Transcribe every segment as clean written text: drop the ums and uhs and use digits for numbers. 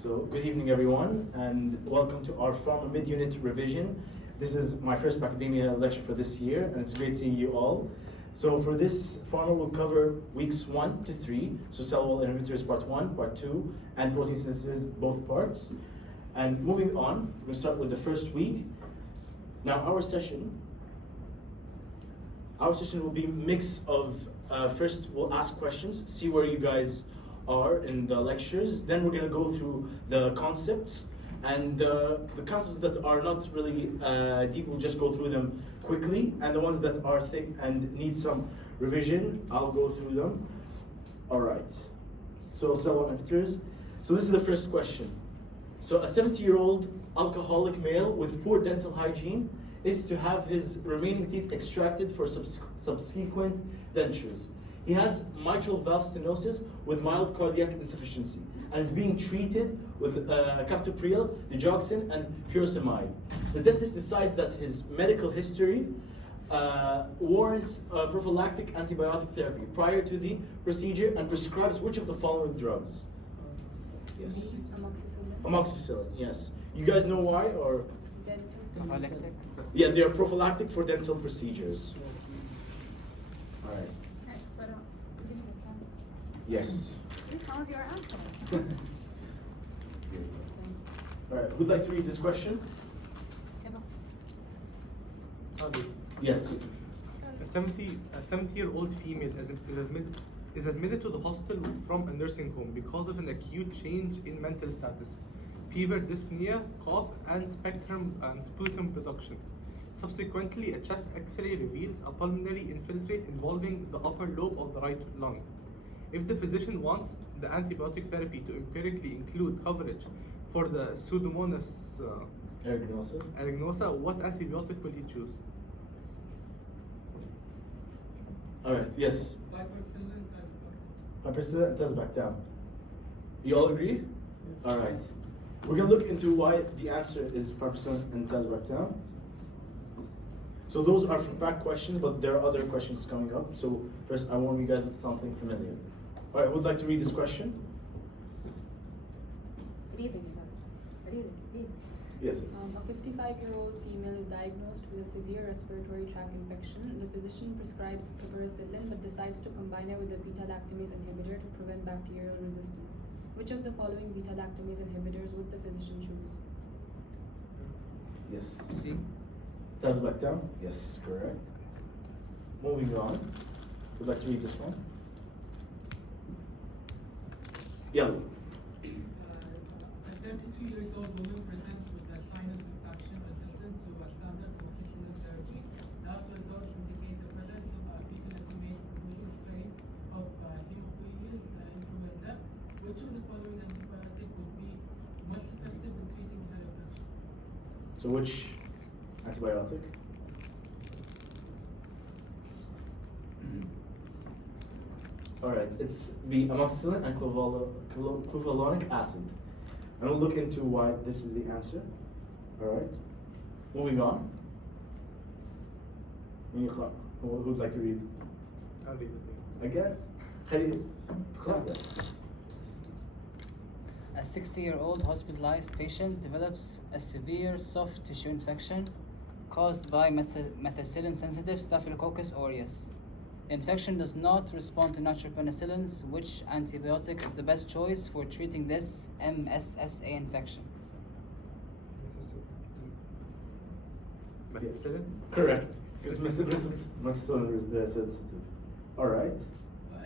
So good evening everyone, and welcome to our Pharma Mid-Unit revision. This is my first PACademia lecture for this year, and it's great seeing you all. So for this Pharma, we'll cover weeks 1 to 3, so cell wall inhibitors part 1, part 2, and protein synthesis, both parts. And moving on, we're going to start with the first week. Now our session will be a mix of, first we'll ask questions, see where you guys are in the lectures. Then we're going to go through the concepts, and the concepts that are not really deep, we'll just go through them quickly, and the ones that are thick and need some revision, I'll go through them. All right, so cell wall inhibitors. So this is the first question. So a 70-year-old alcoholic male with poor dental hygiene is to have his remaining teeth extracted for subsequent dentures. He has mitral valve stenosis with mild cardiac insufficiency and is being treated with captopril, digoxin, and furosemide. The dentist decides that his medical history warrants prophylactic antibiotic therapy prior to the procedure and prescribes which of the following drugs? Yes. Amoxicillin, yes. You guys know why, or? Prophylactic? Yeah, they are prophylactic for dental procedures. All right. Yes. Please, some of your answer. All right, who'd like to read this question? Yes. A 70-year-old female is admitted to the hospital from a nursing home because of an acute change in mental status, fever, dyspnea, cough, and sputum production. Subsequently, a chest X-ray reveals a pulmonary infiltrate involving the upper lobe of the right lung. If the physician wants the antibiotic therapy to empirically include coverage for the Pseudomonas aeruginosa, what antibiotic will he choose? All right, yes. Piperacillin and tazobactam. You all agree? All right. We're going to look into why the answer is piperacillin and tazobactam. So those are from back questions, but there are other questions coming up. So first, I warn you guys with something familiar. All right, who would like to read this question? Reading, guys. Reading. Yes. A 55-year-old female is diagnosed with a severe respiratory tract infection. The physician prescribes piperacillin but decides to combine it with a beta-lactamase inhibitor to prevent bacterial resistance. Which of the following beta-lactamase inhibitors would the physician choose? Yes. C. Tazobactam? Yes, correct. Moving on. Would like to read this one? Yeah. A 32-year-old woman presents with a sinus infection resistant to a standard amoxicillin therapy. Last results indicate the presence of a beta-lactamase producing strain of Haemophilus influenza. Which of the following antibiotic would be most effective in treating her infection? So which antibiotic? All right, it's the amoxicillin and clavulanic acid. And we'll look into why this is the answer. All right, moving on. Who'd like to read? I'll read it. Again? A 60-year-old hospitalized patient develops a severe soft tissue infection caused by methicillin-sensitive Staphylococcus aureus. The infection does not respond to natural penicillins. Which antibiotic is the best choice for treating this MSSA infection? Methicillin? Correct. It's methicillin sensitive. All right.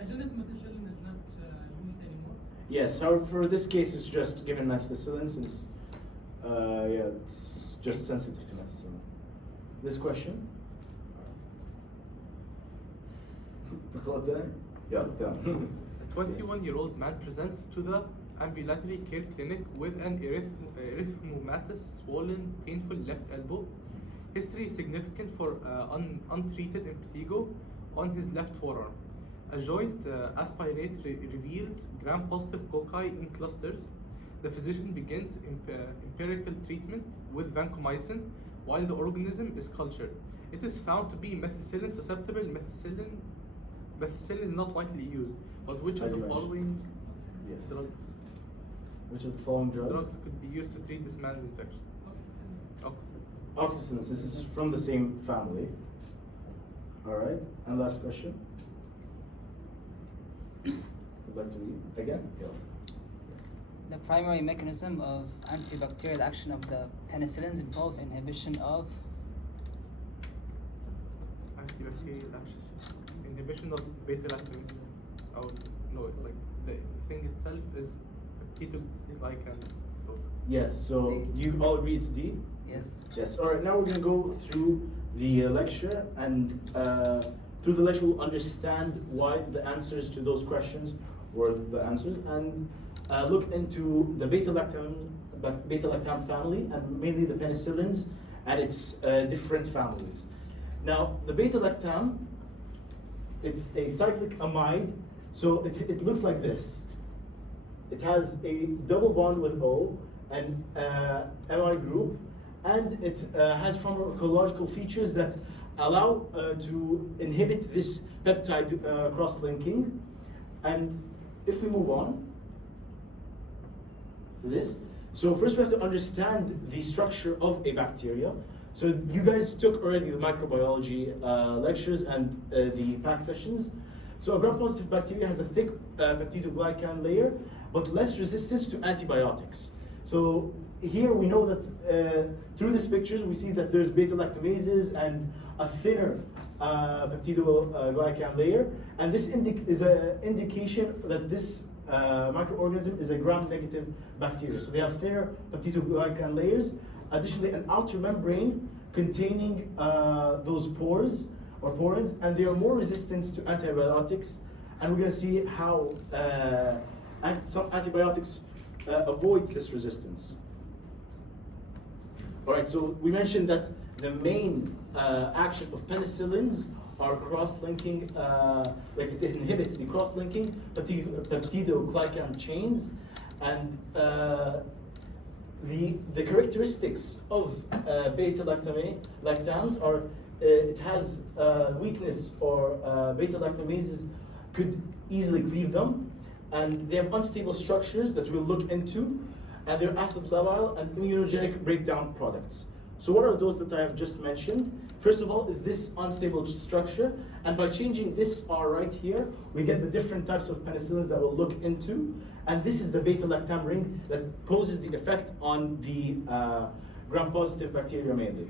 Isn't it methicillin is not used anymore? Yes, however, for this case, it's just given methicillin since, it's just sensitive to methicillin. This question? A 21-year-old man presents to the ambulatory care clinic with an erythemomatous, swollen, painful left elbow. History is significant for untreated impetigo on his left forearm. A joint aspirate reveals gram-positive cocci in clusters. The physician begins empirical treatment with vancomycin while the organism is cultured. It is found to be methicillin susceptible. Methicillin is not widely used, but which of the following drugs? Which of the following drugs? Drugs could be used to treat this man's infection. Oxygen. Oxycillins. This is from the same family. All right. And last question. Would like to read again? Yeah. The primary mechanism of antibacterial action of the penicillins involve inhibition of Antibacterial action. Inhibition of beta-lactamase. Oh, no, like the thing itself is ketoglycan. Yes. So you all agree it's D? yes. Yes. All right. Now we're going to go through the lecture, and through the lecture we'll understand why the answers to those questions were the answers, and look into the beta-lactam family, and mainly the penicillins and its different families. Now, the beta-lactam, it's a cyclic amide, so it looks like this. It has a double bond with O and Mi group, and it has pharmacological features that allow to inhibit this peptide cross-linking. And if we move on to this, so first we have to understand the structure of a bacteria. So you guys took already the microbiology lectures and the PAC sessions. So a gram-positive bacteria has a thick peptidoglycan layer, but less resistance to antibiotics. So here we know that through these pictures we see that there's beta-lactamases and a thinner peptidoglycan layer, and this is an indication that this microorganism is a gram-negative bacteria. So they have thinner peptidoglycan layers, additionally an outer membrane containing those pores or porins, and they are more resistant to antibiotics, and we're going to see how some antibiotics avoid this resistance. All right, so we mentioned that the main action of penicillins are cross-linking, like it inhibits the cross-linking peptidoglycan chains, and the characteristics of beta-lactams are it has weakness, or beta-lactamases could easily cleave them, and they have unstable structures that we'll look into, and they're acid labile and immunogenic breakdown products. So what are those that I have just mentioned? First of all is this unstable structure, and by changing this R right here, we get the different types of penicillins that we'll look into, and this is the beta-lactam ring that poses the effect on the gram-positive bacteria mainly.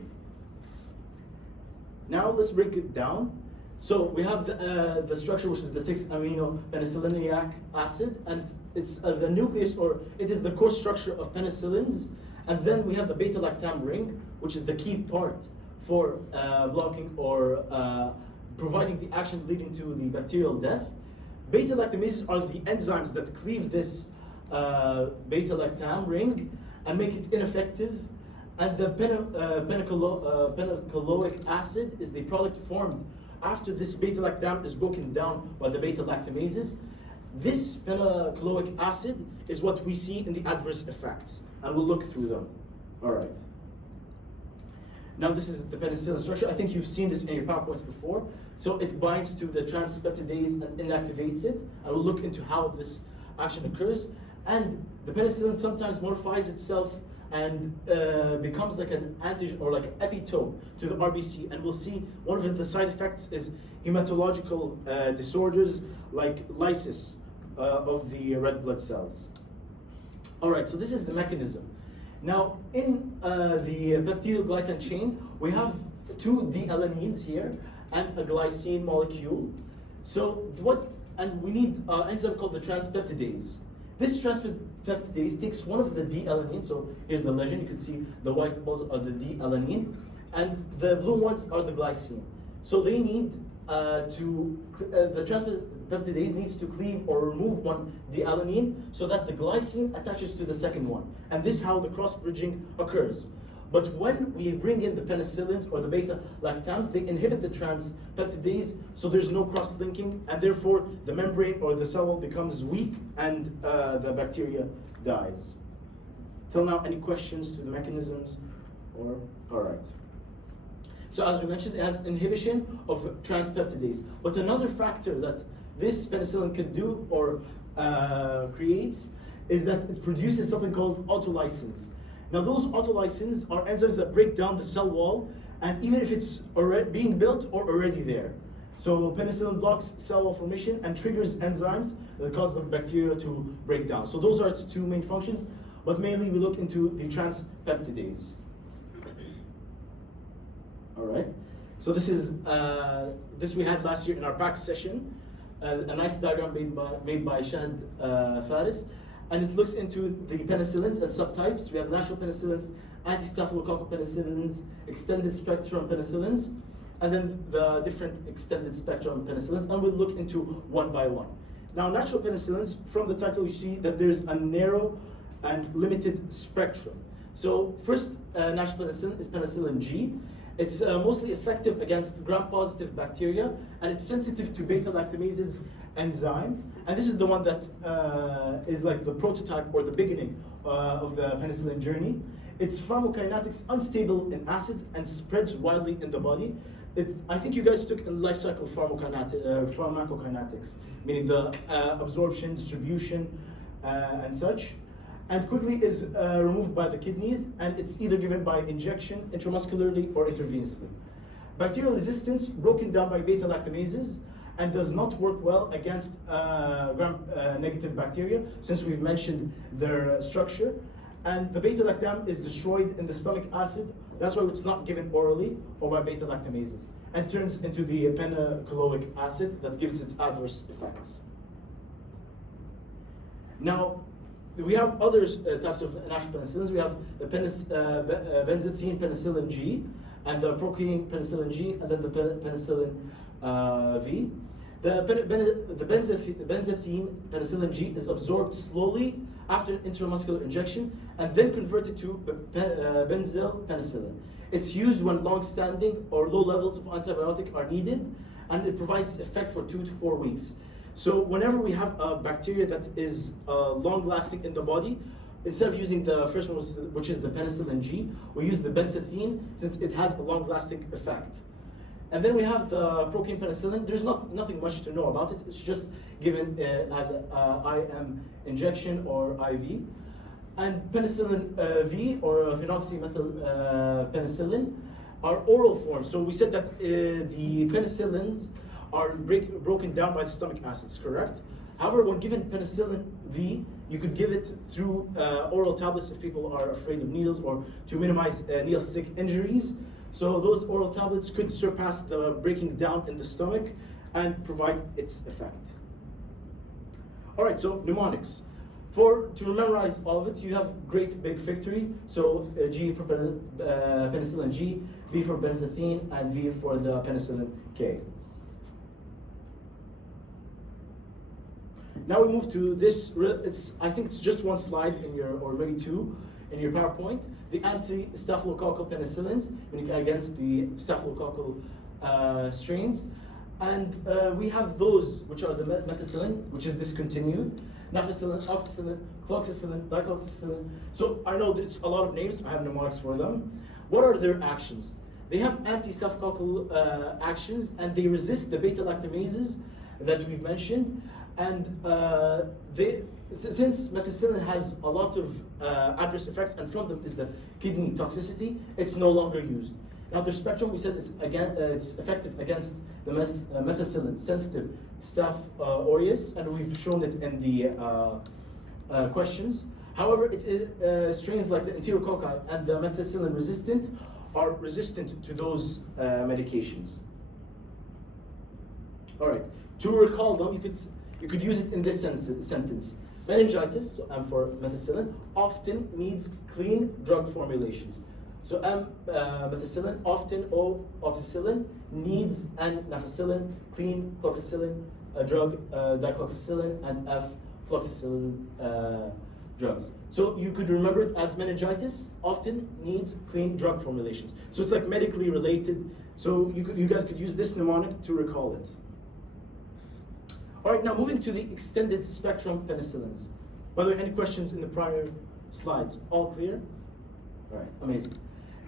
Now let's break it down. So we have the structure, which is the 6-amino penicillinic acid, and it's the nucleus, or it is the core structure of penicillins. And then we have the beta-lactam ring, which is the key part for blocking or providing the action leading to the bacterial death. Beta-lactamases are the enzymes that cleave this beta-lactam ring and make it ineffective. And the penacoloic acid is the product formed after this beta-lactam is broken down by the beta-lactamases. This penacoloic acid is what we see in the adverse effects, and we'll look through them. All right. Now this is the penicillin structure. I think you've seen this in your PowerPoints before. So it binds to the transpeptidase and inactivates it, and we'll look into how this action occurs. And the penicillin sometimes modifies itself and becomes like an antigen or like an epitope to the RBC, and we'll see one of the side effects is hematological disorders like lysis of the red blood cells. All right, so this is the mechanism. Now in the peptidoglycan chain, we have two D-alanines here and a glycine molecule. So and we need an enzyme called the transpeptidase. This transpeptidase takes one of the D-alanine, so here's the legend, you can see the white balls are the D-alanine, and the blue ones are the glycine. So they need the transpeptidase needs to cleave or remove one D-alanine so that the glycine attaches to the second one. And this is how the cross-bridging occurs. But when we bring in the penicillins or the beta-lactams, they inhibit the transpeptidase, so there's no cross-linking, and therefore the membrane or the cell wall becomes weak and the bacteria dies. Till now, any questions to the mechanisms? All right. So as we mentioned, it has inhibition of transpeptidase. But another factor that this penicillin could do or creates is that it produces something called autolysins. Now those autolysins are enzymes that break down the cell wall, and even if it's already being built or already there. So penicillin blocks cell wall formation and triggers enzymes that cause the bacteria to break down. So those are its two main functions, but mainly we look into the transpeptidase. All right. So this is this we had last year in our PAC session. A nice diagram made by Shahid Faris, and it looks into the penicillins and subtypes. We have natural penicillins, anti-staphylococcal penicillins, extended spectrum penicillins, and then the different extended spectrum penicillins, and we'll look into one by one. Now, natural penicillins, from the title you see that there's a narrow and limited spectrum. So first natural penicillin is penicillin G. It's mostly effective against gram-positive bacteria, and it's sensitive to beta-lactamases enzyme. And this is the one that is like the prototype or the beginning of the penicillin journey. Its pharmacokinetics unstable in acids and spreads widely in the body. I think you guys took life cycle pharmacokinetics, meaning the absorption, distribution, and such. And quickly is removed by the kidneys, and it's either given by injection, intramuscularly, or intravenously. Bacterial resistance broken down by beta-lactamases and does not work well against gram-negative bacteria, since we've mentioned their structure. And the beta-lactam is destroyed in the stomach acid. That's why it's not given orally or by beta-lactamases, and turns into the penacoloic acid that gives its adverse effects. Now, we have other types of natural penicillins. We have the benzathine penicillin G, and the procaine penicillin G, and then the penicillin V. The benzathine penicillin G is absorbed slowly after an intramuscular injection, and then converted to benzyl penicillin. It's used when long-standing or low levels of antibiotic are needed, and it provides effect for 2 to 4 weeks. So whenever we have a bacteria that is long-lasting in the body, instead of using the first one, which is the penicillin G, we use the benzathine, since it has a long-lasting effect. And then we have the procaine penicillin. There's nothing much to know about it. It's just given as an IM injection or IV. And penicillin V, or phenoxymethyl penicillin, are oral forms. So we said that the penicillins are broken down by the stomach acids, correct? However, when given penicillin V, you could give it through oral tablets if people are afraid of needles, or to minimize needle stick injuries. So those oral tablets could surpass the breaking down in the stomach and provide its effect. All right, so mnemonics. To memorize all of it, you have great big victory. So G for penicillin G, B for benzathine, and V for the penicillin K. Now we move to this. I think it's just one slide in your, or maybe two, in your PowerPoint. The anti-staphylococcal penicillins against the staphylococcal strains, and we have those which are the methicillin, which is discontinued, naficillin, oxacillin, cloxacillin, dicloxacillin. So I know it's a lot of names. I have mnemonics for them. What are their actions? They have anti-staphylococcal actions, and they resist the beta-lactamases that we've mentioned. And since methicillin has a lot of adverse effects, and from them is the kidney toxicity, it's no longer used. Now the spectrum, we said it's effective against the methicillin-sensitive Staph aureus, and we've shown it in the questions. However, strains like the enterococci and the methicillin-resistant are resistant to those medications. All right, to recall them, you could use it in this sentence. Meningitis, so M for methicillin, often needs clean drug formulations. So M, methicillin, often O, oxacillin, needs N, naficillin, clean, cloxacillin, drug, dicloxacillin, and F, fluoxacillin drugs. So you could remember it as meningitis, often needs clean drug formulations. So it's like medically related. So you guys could use this mnemonic to recall it. All right, now moving to the extended spectrum penicillins. By the way, any questions in the prior slides? All clear? All right, amazing.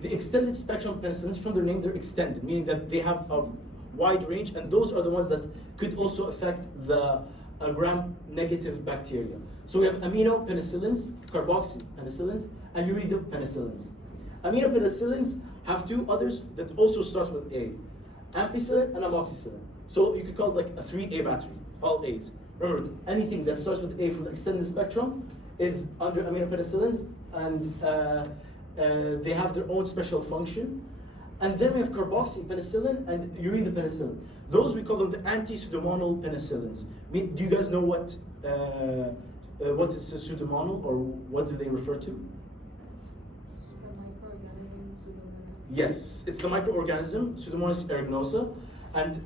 The extended spectrum penicillins, from their name, they're extended, meaning that they have a wide range, and those are the ones that could also affect the gram-negative bacteria. So we have aminopenicillins, carboxypenicillins, and uridopenicillins. Aminopenicillins have two others that also start with A, ampicillin and amoxicillin. So you could call it like a 3A battery, all A's. Remember, anything that starts with A from the extended spectrum is under aminopenicillins, and they have their own special function. And then we have carboxypenicillin and uridopenicillin. Those we call them the anti-pseudomonal penicillins. Do you guys know what is a pseudomonal, or what do they refer to? The microorganism Pseudomonas. Yes, it's the microorganism Pseudomonas aeruginosa, and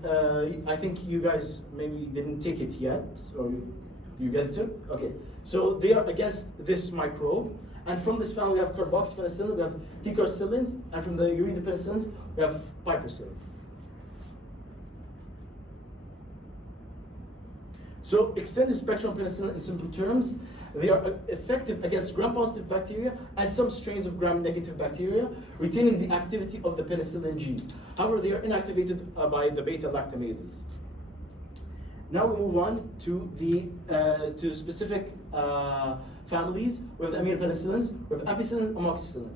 I think you guys maybe didn't take it yet, or you guys took? Okay, so they are against this microbe, and from this family we have carboxypenicillin, we have ticarcillins, and from the uridopenicillins we have piperacillin. So extended spectrum penicillin, in simple terms, they are effective against gram-positive bacteria and some strains of gram-negative bacteria, retaining the activity of the penicillin gene. However, they are inactivated by the beta-lactamases. Now we move on to the to specific families. We have the aminopenicillins, we have ampicillin and amoxicillin.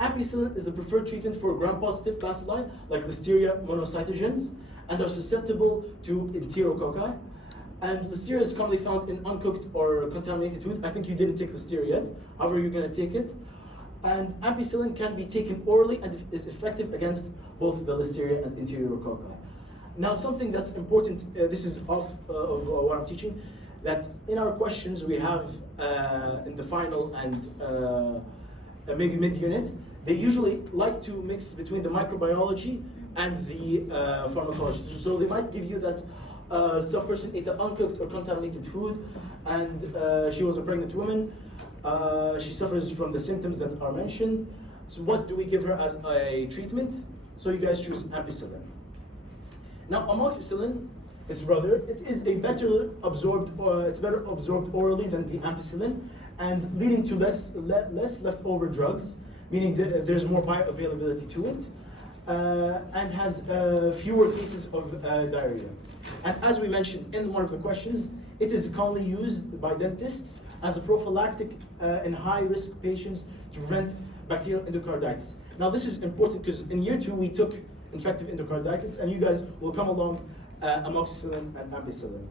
Ampicillin is the preferred treatment for gram-positive bacilli, like Listeria monocytogenes, and are susceptible to enterococci. And Listeria is commonly found in uncooked or contaminated food. I think you didn't take Listeria yet, however you're going to take it. And ampicillin can be taken orally and is effective against both the Listeria and enterococci. Now something that's important, this is off of what I'm teaching, that in our questions we have in the final and maybe mid-unit, they usually like to mix between the microbiology and the pharmacology. So they might give you that some person ate an uncooked or contaminated food, and she was a pregnant woman. She suffers from the symptoms that are mentioned. So what do we give her as a treatment? So you guys choose ampicillin. Now amoxicillin is it is a better absorbed, it's better absorbed orally than the ampicillin, and leading to less leftover drugs, meaning there's more bioavailability to it, and has fewer cases of diarrhea. And as we mentioned in one of the questions, it is commonly used by dentists as a prophylactic in high-risk patients to prevent bacterial endocarditis. Now this is important because in year 2 we took infective endocarditis, and you guys will come along amoxicillin and ampicillin.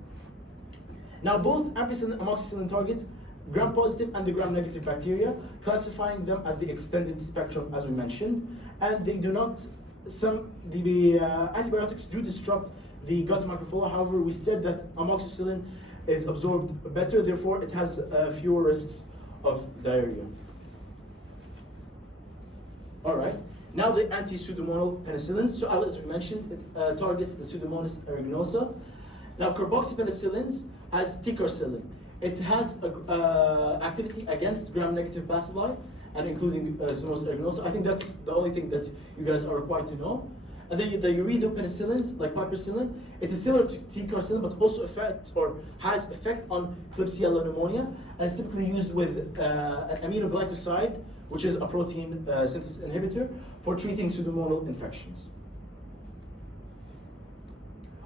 Now both ampicillin and amoxicillin target gram-positive and the gram-negative bacteria, classifying them as the extended spectrum as we mentioned, and they do not, the antibiotics do disrupt the gut microflora. However, we said that amoxicillin is absorbed better, therefore it has fewer risks of diarrhea. All right, now the anti-pseudomonal penicillins. So as we mentioned, it targets the Pseudomonas aeruginosa. Now carboxypenicillins has ticarcillin. It has activity against gram-negative bacilli, and including Pseudomonas aeruginosa. I think that's the only thing that you guys are required to know. And then the uridopenicillins, like piperacillin, it is similar to ticarcillin, but also has effect on Klebsiella pneumonia, and is typically used with an aminoglycoside, which is a protein synthesis inhibitor, for treating pseudomonal infections.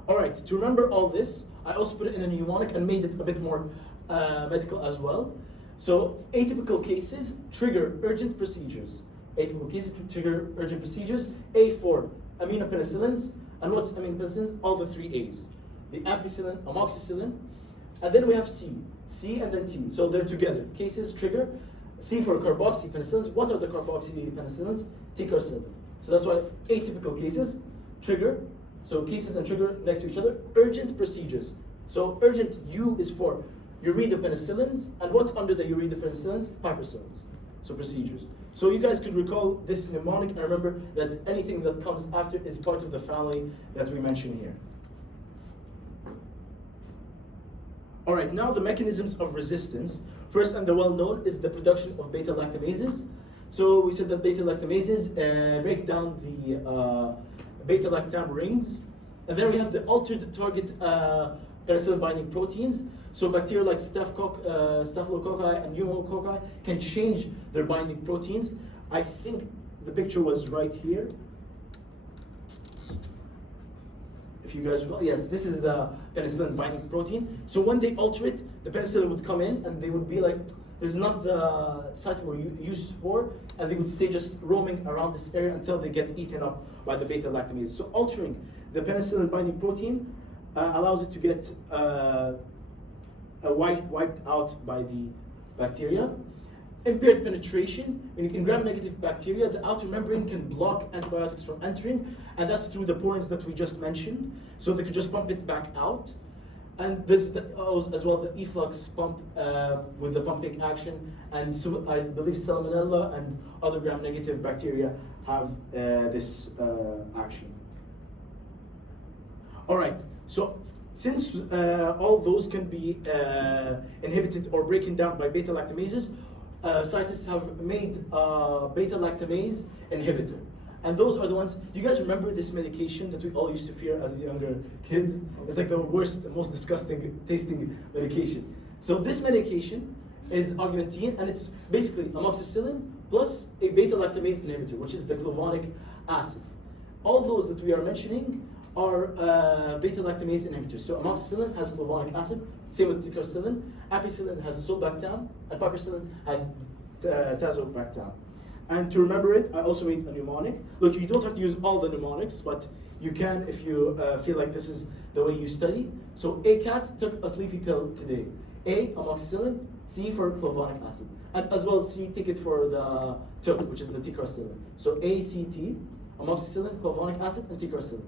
All right, to remember all this, I also put it in a mnemonic and made it a bit more medical as well. So atypical cases trigger urgent procedures. Atypical cases trigger urgent procedures. A for aminopenicillins, and what's aminopenicillins? All the 3 A's. The ampicillin, amoxicillin, and then we have C and then T. So they're together. Cases trigger. C for carboxypenicillins. What are the carboxypenicillins? Ticarcillin. So that's why atypical cases trigger. So cases and trigger next to each other. Urgent procedures. So urgent U is for uridopenicillins, and what's under the uridopenicillins? Piperacillins. So procedures. So you guys could recall this mnemonic and remember that anything that comes after is part of the family that we mentioned here. All right, now the mechanisms of resistance. First and the well-known is the production of beta-lactamases. So we said that beta-lactamases break down the beta-lactam rings. And then we have the altered target penicillin-binding proteins. So bacteria like staphylococci and pneumococci can change their binding proteins. I think the picture was right here. if you guys recall, yes, this is the penicillin binding protein. So when they alter it, the penicillin would come in and they would be like, this is not the site we're used for, and they would stay just roaming around this area until they get eaten up by the beta lactamase. So altering the penicillin binding protein allows it to get wiped out by the bacteria. Impaired penetration in gram-negative bacteria, the outer membrane can block antibiotics from entering, and that's through the porins that we just mentioned. So they could just pump it back out. And this as well the efflux pump with the pumping action, and so I believe Salmonella and other gram-negative bacteria have this action. All right, so since all those can be inhibited or broken down by beta lactamases, scientists have made beta lactamase inhibitor. And those are the ones, do you guys remember this medication that we all used to fear as younger kids? It's like the worst, most disgusting tasting medication. So this medication is augmentin, and it's basically amoxicillin plus a beta lactamase inhibitor, which is the clavonic acid. All those that we are mentioning are beta lactamase inhibitors. So amoxicillin has clavonic acid, same with ticarcillin. Ampicillin has sulbactam, and piperacillin has tazobactam. And to remember it, I also made a mnemonic. Look, you don't have to use all the mnemonics, but you can if you feel like this is the way you study. So ACAT took a sleepy pill today. A, amoxicillin, C for clavonic acid. And as well, C, take it for the took, which is the ticarcillin. So ACT, amoxicillin, clavonic acid, and ticarcillin.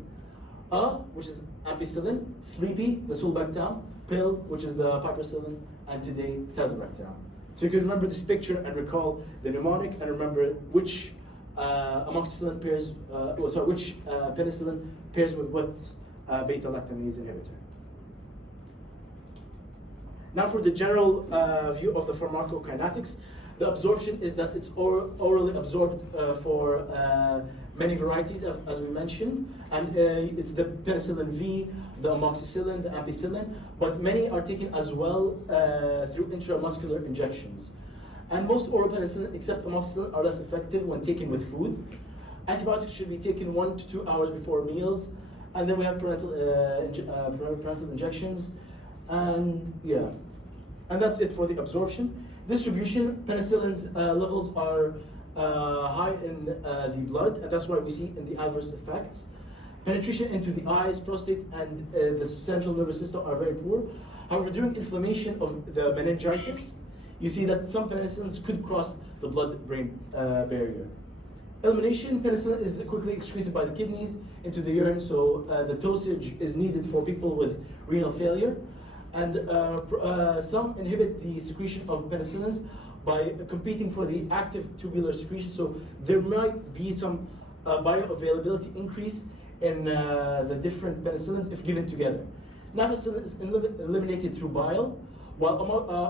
Which is ampicillin, sleepy, the sulbactam, pill, which is the piperacillin, and today, tazobactam. So you can remember this picture and recall the mnemonic and remember which amoxicillin pairs, which penicillin pairs with what beta lactamase inhibitor. Now for the general view of the pharmacokinetics, the absorption is that it's orally absorbed for many varieties, as we mentioned, and it's the penicillin V, the amoxicillin, the ampicillin, but many are taken as well through intramuscular injections. And most oral penicillin, except amoxicillin, are less effective when taken with food. Antibiotics should be taken 1 to 2 hours before meals, and then we have parental injections, and yeah, and that's it for the absorption. Distribution, penicillin's levels are high in the blood, and that's why we see in the adverse effects. Penetration into the eyes, prostate, and the central nervous system are very poor. However, during inflammation of the meningitis, you see that some penicillins could cross the blood-brain barrier. Elimination, penicillin is quickly excreted by the kidneys into the urine, so the dosage is needed for people with renal failure. And some inhibit the secretion of penicillins by competing for the active tubular secretion, so there might be some bioavailability increase in the different penicillins if given together. Nafacillin is eliminated through bile, while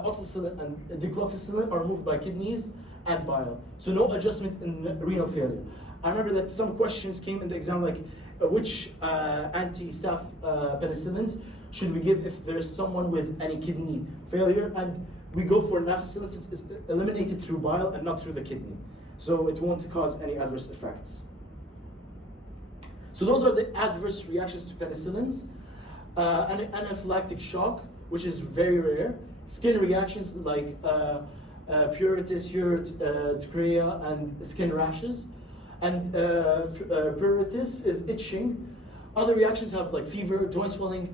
oxacillin and decloxacillin are removed by kidneys and bile. So no adjustment in renal failure. I remember that some questions came in the exam like, which anti-staph penicillins should we give if there's someone with any kidney failure? And we go for nafacillin since it's eliminated through bile and not through the kidney. So it won't cause any adverse effects. So those are the adverse reactions to penicillins. Anaphylactic shock, which is very rare. Skin reactions like pruritus, urticaria, and skin rashes. And pruritus is itching. Other reactions have like fever, joint swelling,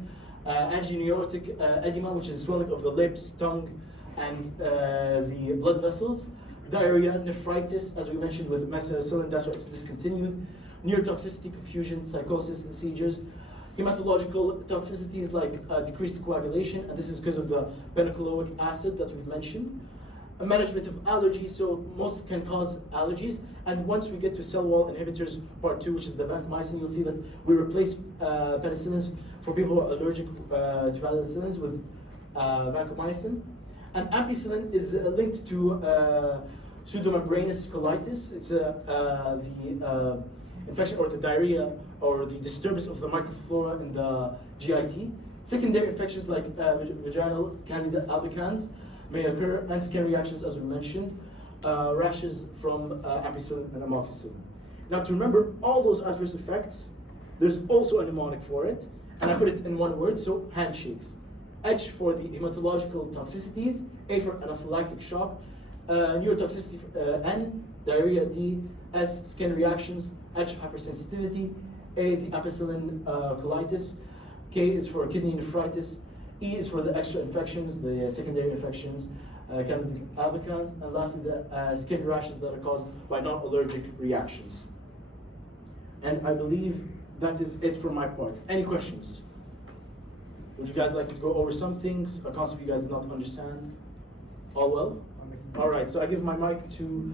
angioneuritic edema, which is swelling of the lips, tongue, and the blood vessels. Diarrhea, nephritis, as we mentioned with methicillin, that's why it's discontinued. Neurotoxicity, confusion, psychosis, and seizures. Hematological toxicities like decreased coagulation, and this is because of the benzalkonic acid that we've mentioned. A management of allergies, so most can cause allergies. And once we get to cell wall inhibitors, part 2, which is the vancomycin, you'll see that we replace penicillins for people who are allergic to penicillins with vancomycin. And ampicillin is linked to pseudomembranous colitis. It's the infection or the diarrhea or the disturbance of the microflora in the GIT. Secondary infections like vaginal candida albicans may occur, and skin reactions, as we mentioned, rashes from ampicillin and amoxicillin. Now, to remember all those adverse effects, there's also a mnemonic for it, and I put it in one word, so handshakes. H for the hematological toxicities, A for anaphylactic shock, neurotoxicity, N, diarrhea, D, S, skin reactions, H, hypersensitivity, A, the ampicillin colitis, K is for kidney nephritis, E is for the extra infections, the secondary infections, candida albicans, and lastly the skin rashes that are caused by non-allergic reactions. And I believe that is it for my part. Any questions? Would you guys like to go over some things, a concept you guys did not understand? All well? All right, so I give my mic to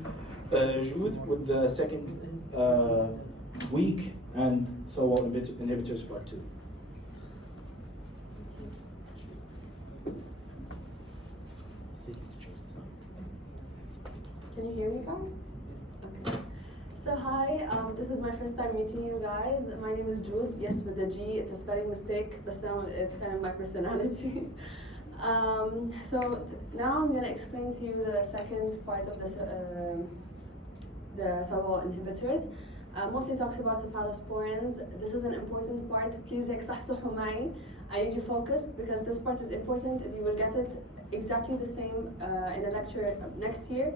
Goud with the second week and so on inhibitors part 2. Can you hear me, guys? Okay. So hi, this is my first time meeting you guys. My name is Goud. Yes, with the G, it's a spelling mistake, but now it's kind of my personality. Now I'm gonna explain to you the second part of the cell wall inhibitors. Mostly talks about cephalosporins. This is an important part. Please اصحصحوا معي. I need you focused because this part is important and you will get it exactly the same in a lecture next year.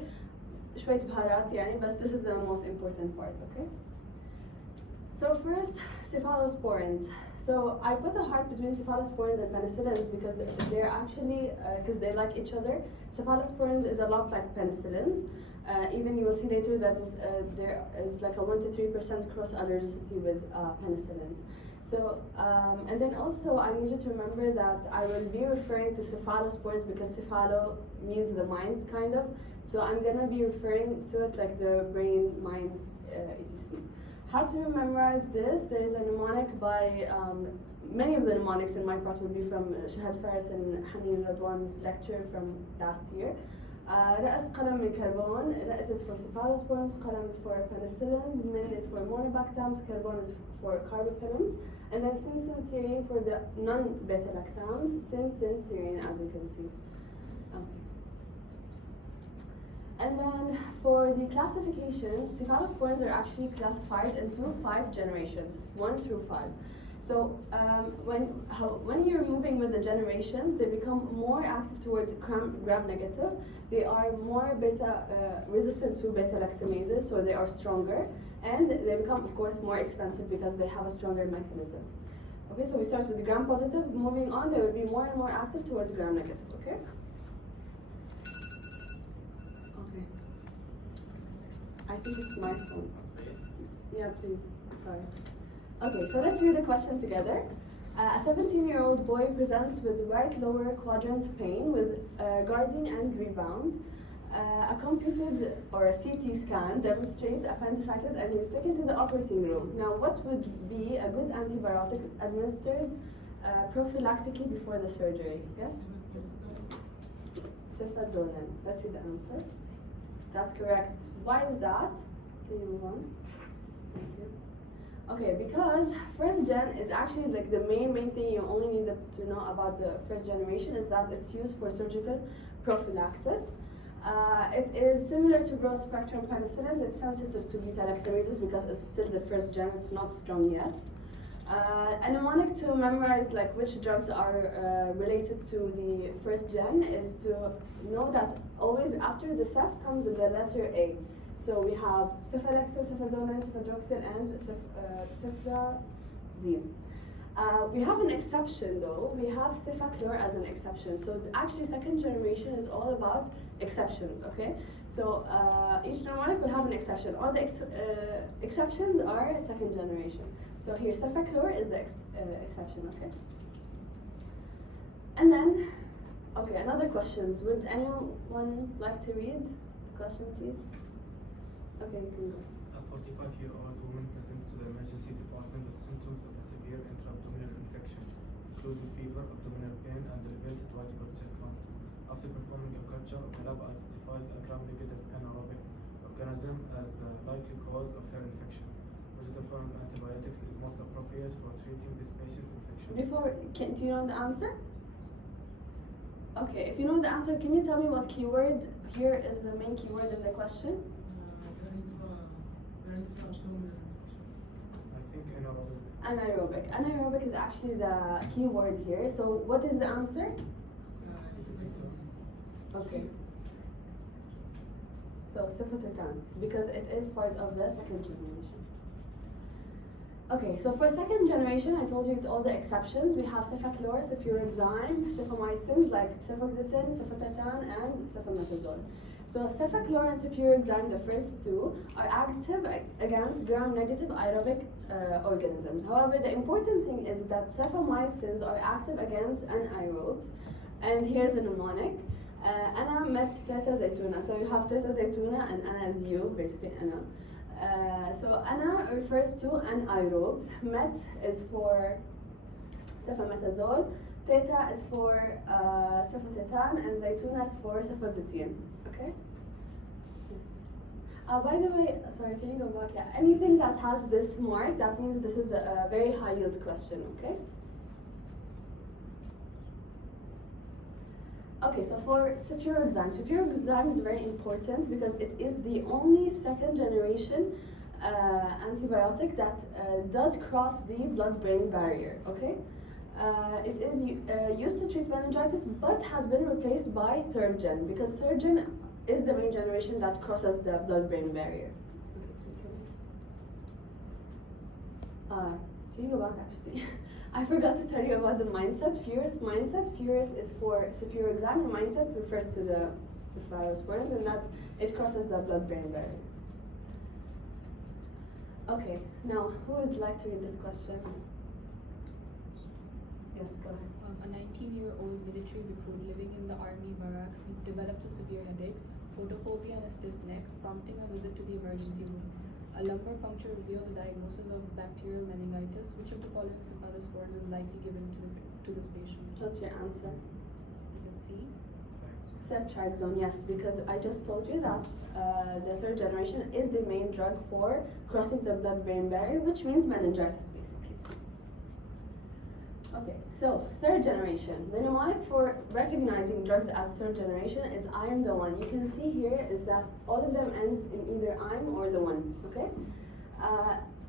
شوية بهارات يعني, but this is the most important part, okay? So first, cephalosporins. So I put a heart between cephalosporins and penicillins because they're actually, because they like each other. Cephalosporins is a lot like penicillins. Even you will see later that there is like a 1 to 3% cross allergicity with penicillins. So, and then also I need you to remember that I will be referring to cephalosporins because cephalo means the mind, kind of. So I'm gonna be referring to it like the brain, mind, etc. How to memorize this? There is a mnemonic by, many of the mnemonics in my part will be from Shahad Faris and Haneen Radwan's lecture from last year. رأس قلم من كربون, رأس is for cephalosporins, قلم is for penicillins, min is for monobactams, carbon is for carbapenems, and then sin serine for the non-beta lactams, sin serine as you can see. Okay. And then for the classifications, cephalosporins are actually classified into 5 generations, 1 through 5. So when you're moving with the generations, they become more active towards gram-negative. They are more resistant to beta-lactamases, so they are stronger. And they become, of course, more expensive because they have a stronger mechanism. Okay, so we start with the gram-positive. Moving on, they will be more and more active towards gram-negative, okay? Okay. I think it's my phone. Yeah, please, sorry. Okay, so let's read the question together. A 17-year-old boy presents with right lower quadrant pain with guarding and rebound. A computed or a CT scan demonstrates appendicitis and he's taken to the operating room. Now, what would be a good antibiotic administered prophylactically before the surgery? Yes? Cefazolin. Let's see the answer. That's correct. Why is that? Can you move on? Thank you. Okay, because first gen is actually like the main thing you only need to know about the first generation is that it's used for surgical prophylaxis. It is similar to broad spectrum penicillins. It's sensitive to beta-lactamases because it's still the first gen, it's not strong yet. A mnemonic to memorize like which drugs are related to the first gen is to know that always after the Ceph comes the letter A. So we have cefalexin, cefazolin, cefadroxil, and cefradine. We have an exception though. We have cefaclor as an exception. So actually second generation is all about exceptions, okay? So each mnemonic will have an exception. All the exceptions are second generation. So here cefaclor is the exception, okay? And then, okay, another questions. Would anyone like to read the question, please? Okay, you can go. A 45-year-old woman presented to the emergency department with symptoms of a severe intra-abdominal infection, including fever, abdominal pain, and elevated white blood cell count. After performing a culture, the lab identifies a gram-negative anaerobic organism as the likely cause of her infection. Which of the following antibiotics is most appropriate for treating this patient's infection? Do you know the answer? Okay, if you know the answer, can you tell me what keyword here is the main keyword in the question? I think anaerobic. Anaerobic. Anaerobic is actually the key word here. So what is the answer? Okay. So cefotetan, because it is part of the second generation. Okay, so for second generation, I told you it's all the exceptions. We have cefaclor, cefuroxime, cefamycins like cefoxitin, cefotetan, and cefometazole. So cefaclor and cefuroxime, the first two, are active against gram-negative aerobic organisms. However, the important thing is that cefamycins are active against anaerobes. And here's a mnemonic. Ana met teta zaytuna. So you have teta zaytuna and ana is you, basically ana. So ana refers to anaerobes. Met is for cefametazole. Teta is for cefotetan, and zaytuna is for cefoxitin. Okay? Yes. By the way, sorry, can you go back? Yeah. Anything that has this mark, that means this is a very high yield question. Okay? Okay, so for cefuroxime is very important because it is the only second generation antibiotic that does cross the blood-brain barrier, okay? It is used to treat meningitis but has been replaced by third gen because third gen is the main generation that crosses the blood-brain barrier. Can you go back actually? I forgot to tell you about the mindset. Furious mindset. Furious is for cefuroxime. Mindset refers to the cephalosporins, and that it crosses the blood-brain barrier. Okay, now who would like to read this question? Yes, go ahead. A 19-year-old military recruit living in the army barracks developed a severe headache, photophobia, and a stiff neck, prompting a visit to the emergency room. A lumbar puncture revealed a diagnosis of bacterial meningitis. Which of the following cephalosporins is likely given to this patient? What's your answer? Is it C? Ceftriaxone, yes, because I just told you that the third generation is the main drug for crossing the blood-brain barrier, which means meningitis, basically. Okay, so third generation. The mnemonic for recognizing drugs as third generation is I am the one. You can see here is that all of them end in either I'm or the one, okay?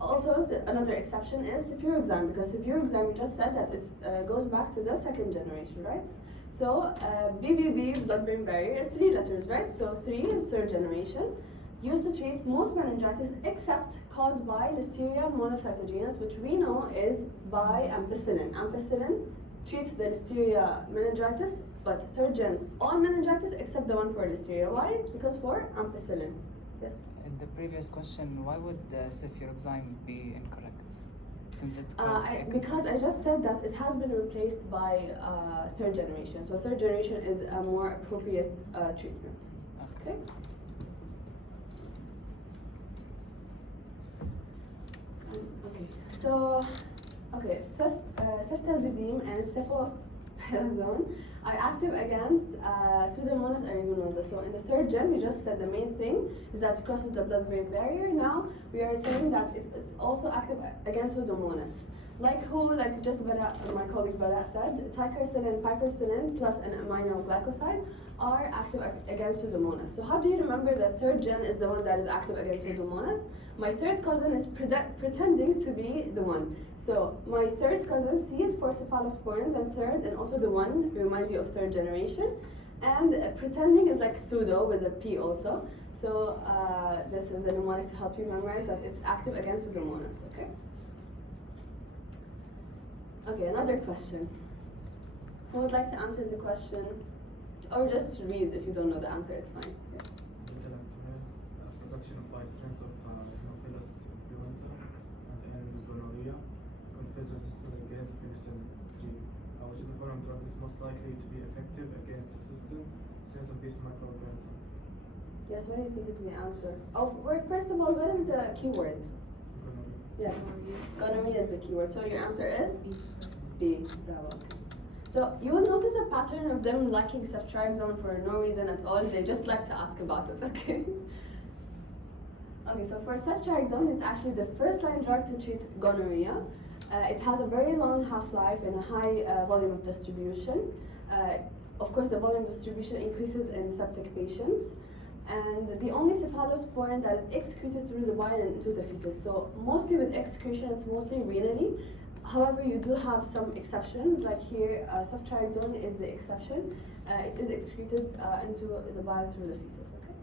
Also, another exception is cefuroxime, because cefuroxime, we just said that it goes back to the second generation, right? So, BBB, blood-brain barrier, is 3 letters, right? So 3 is third generation. Used to treat most meningitis except caused by Listeria monocytogenes, which we know is by ampicillin. Ampicillin treats the Listeria meningitis, but third gens all meningitis except the one for Listeria. Why? It's because for ampicillin. Yes? In the previous question, why would cefuroxime be incorrect? Since it's because I just said that it has been replaced by third generation. So third generation is a more appropriate treatment. Okay? Okay, so, ceftazidime and cefoperazone are active against Pseudomonas aeruginosa. So in the third gen, we just said the main thing is that it crosses the blood-brain barrier. Now we are saying that it's also active against Pseudomonas. Like just Bara, my colleague Bara said, ticarcillin, piperacillin plus an aminoglycoside are active against Pseudomonas. So how do you remember that third gen is the one that is active against Pseudomonas? My third cousin is pretending to be the one. So my third cousin, C, is for cephalosporins, and third, and also the one reminds you of third generation. And pretending is like pseudo with a P also. So this is a mnemonic to help you memorize that it's active against Pseudomonas, okay? Okay, another question. Who would like to answer the question? Or just read if you don't know the answer, it's fine. Yes. Production of by strains of Haemophilus influenza and gonorrhea confers resistance against penicillin G. Which of the following drugs is most likely to be effective against resistant strains of these microorganisms? Yes, what do you think is the answer? Oh, first of all, what is the keyword? Gonorrhea. Yes, gonorrhea is the keyword. So your answer is? B. Bravo. So you will notice a pattern of them liking ceftriaxone for no reason at all. They just like to ask about it, okay? Okay, so for ceftriaxone, it's actually the first-line drug to treat gonorrhea. It has a very long half-life and a high volume of distribution. Of course, the volume distribution increases in septic patients. And the only cephalosporin that is excreted through the bile and into the feces. So mostly with excretion, it's mostly renally. However, you do have some exceptions, like here, ceftriaxone is the exception. It is excreted into the bile through the feces. Okay.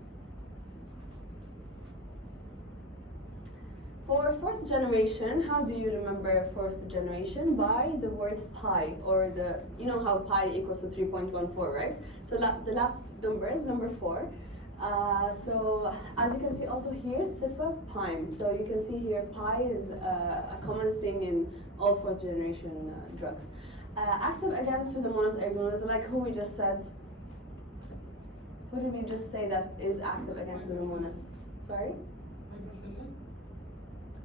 For fourth generation, how do you remember fourth generation? By the word pi, or the, you know how pi equals to 3.14, right? So the last number is number 4. So as you can see also here, cefepime. So you can see here pi is a common thing in all fourth generation drugs. Active against Pseudomonas aeruginosa, like who we just said. Who did we just say that is active against Pseudomonas? Sorry?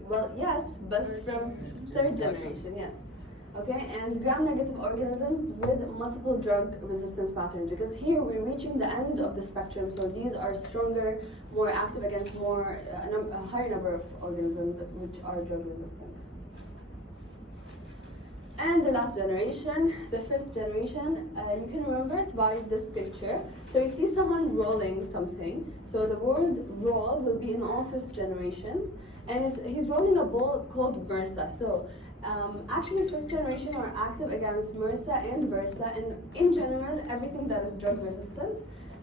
Well, yes, but from third generation, yes. Okay, and gram-negative organisms with multiple drug resistance patterns, because here we're reaching the end of the spectrum, so these are stronger, more active against a higher number of organisms which are drug resistant. And the last generation, the fifth generation, you can remember it by this picture. So you see someone rolling something, so the word roll will be in all fifth generations, and he's rolling a ball called MRSA. So actually, fifth generation are active against MRSA and BRSA, and in general, everything that is drug resistant.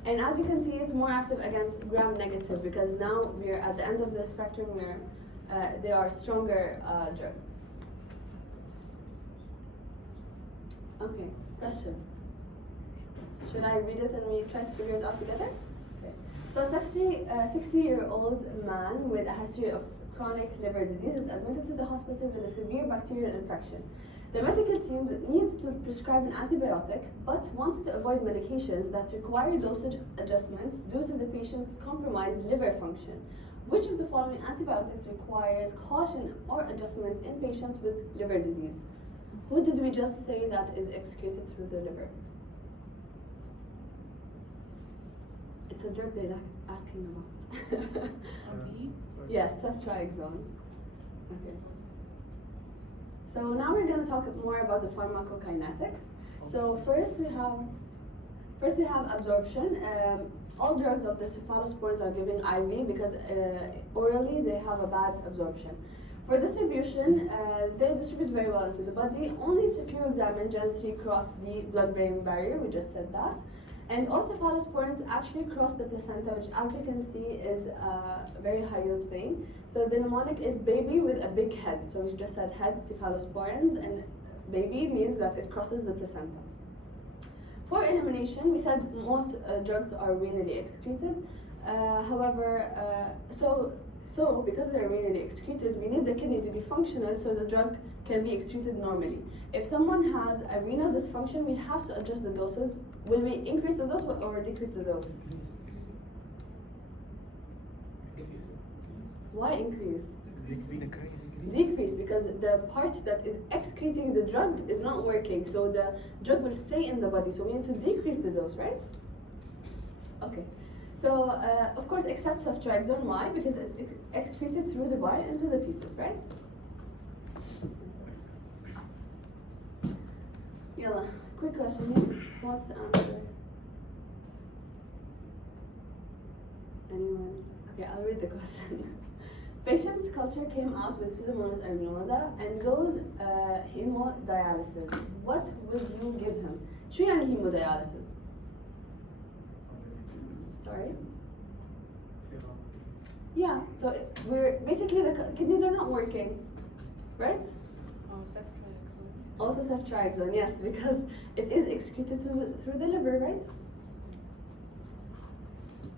And as you can see, it's more active against gram-negative, because now we're at the end of the spectrum where there are stronger drugs. Okay, question. Should I read it and we try to figure it out together? Okay. So a 60-year-old man with a history of chronic liver disease is admitted to the hospital with a severe bacterial infection. The medical team needs to prescribe an antibiotic, but wants to avoid medications that require dosage adjustments due to the patient's compromised liver function. Which of the following antibiotics requires caution or adjustments in patients with liver disease? Who did we just say that is excreted through the liver? It's a drug they're asking about. Yes, ceftriaxone. Okay. So now we're going to talk more about the pharmacokinetics. So first we have absorption. All drugs of the cephalosporins are given IV because orally they have a bad absorption. For distribution, they distribute very well into the body. Only cephalosporins Gen 3 cross the blood-brain barrier. We just said that. And also cephalosporins actually cross the placenta, which as you can see is a very high yield thing. So the mnemonic is baby with a big head. So we just said head cephalosporins, and baby means that it crosses the placenta. For elimination, we said most drugs are renally excreted. So because they're renally excreted, we need the kidney to be functional so the drug can be excreted normally. If someone has a renal dysfunction, we have to adjust the doses. Will we increase the dose or decrease the dose? Why increase? Decrease, because the part that is excreting the drug is not working, so the drug will stay in the body, so we need to decrease the dose, right? Okay, so of course except ceftriaxone. Why? Because it's excreted through the bile into the feces, right? Yalla, quick question here. What's the answer? Anyone? Okay, I'll read the question. Patient's culture came out with Pseudomonas aeruginosa and goes hemodialysis. What would you give him? شو يعني hemodialysis? Sorry? Yeah, so we're basically the kidneys are not working, right? Also ceftriaxone, yes, because it is excreted through the liver, right?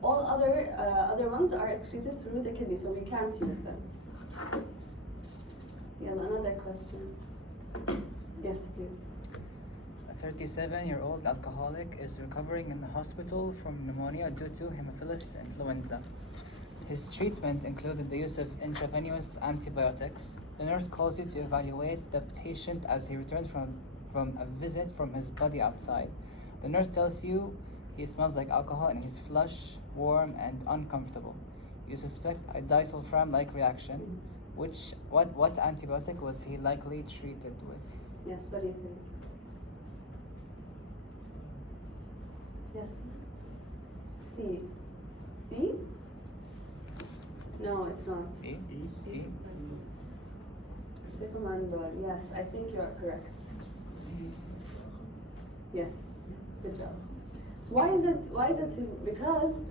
All other ones are excreted through the kidney, so we can't use them. Yeah, another question. Yes, please. A 37-year-old alcoholic is recovering in the hospital from pneumonia due to Haemophilus influenza. His treatment included the use of intravenous antibiotics. The nurse calls you to evaluate the patient as he returns from a visit from his buddy outside. The nurse tells you he smells like alcohol and he's flush, warm, and uncomfortable. You suspect a disulfiram-like reaction. What antibiotic was he likely treated with? Yes, what do you think? Yes. C. C? No, it's not. E? E? Cefamandol. Yes, I think you are correct. Yes, good job. Why is it? Because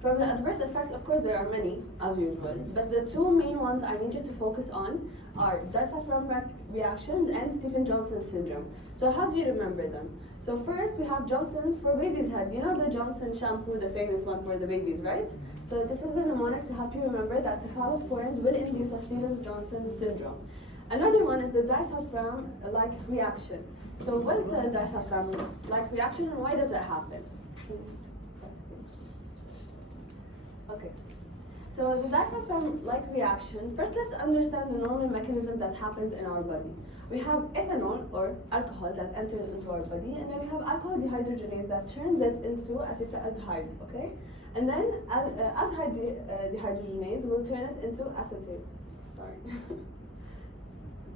from the adverse effects, of course, there are many, as usual, but the two main ones I need you to focus on are disulfiram reaction and Stephen-Johnson syndrome. So how do you remember them? So first, we have Johnson's for baby's head. You know the Johnson shampoo, the famous one for the babies, right? So this is a mnemonic to help you remember that cephalosporins will induce a Stevens-Johnson syndrome. Another one is the disulfiram-like reaction. So what is the disulfiram-like reaction and why does it happen? Okay. So the disulfiram-like reaction, first let's understand the normal mechanism that happens in our body. We have ethanol or alcohol that enters into our body, and then we have alcohol dehydrogenase that turns it into acetaldehyde, okay? And then aldehyde dehydrogenase will turn it into acetate. Sorry.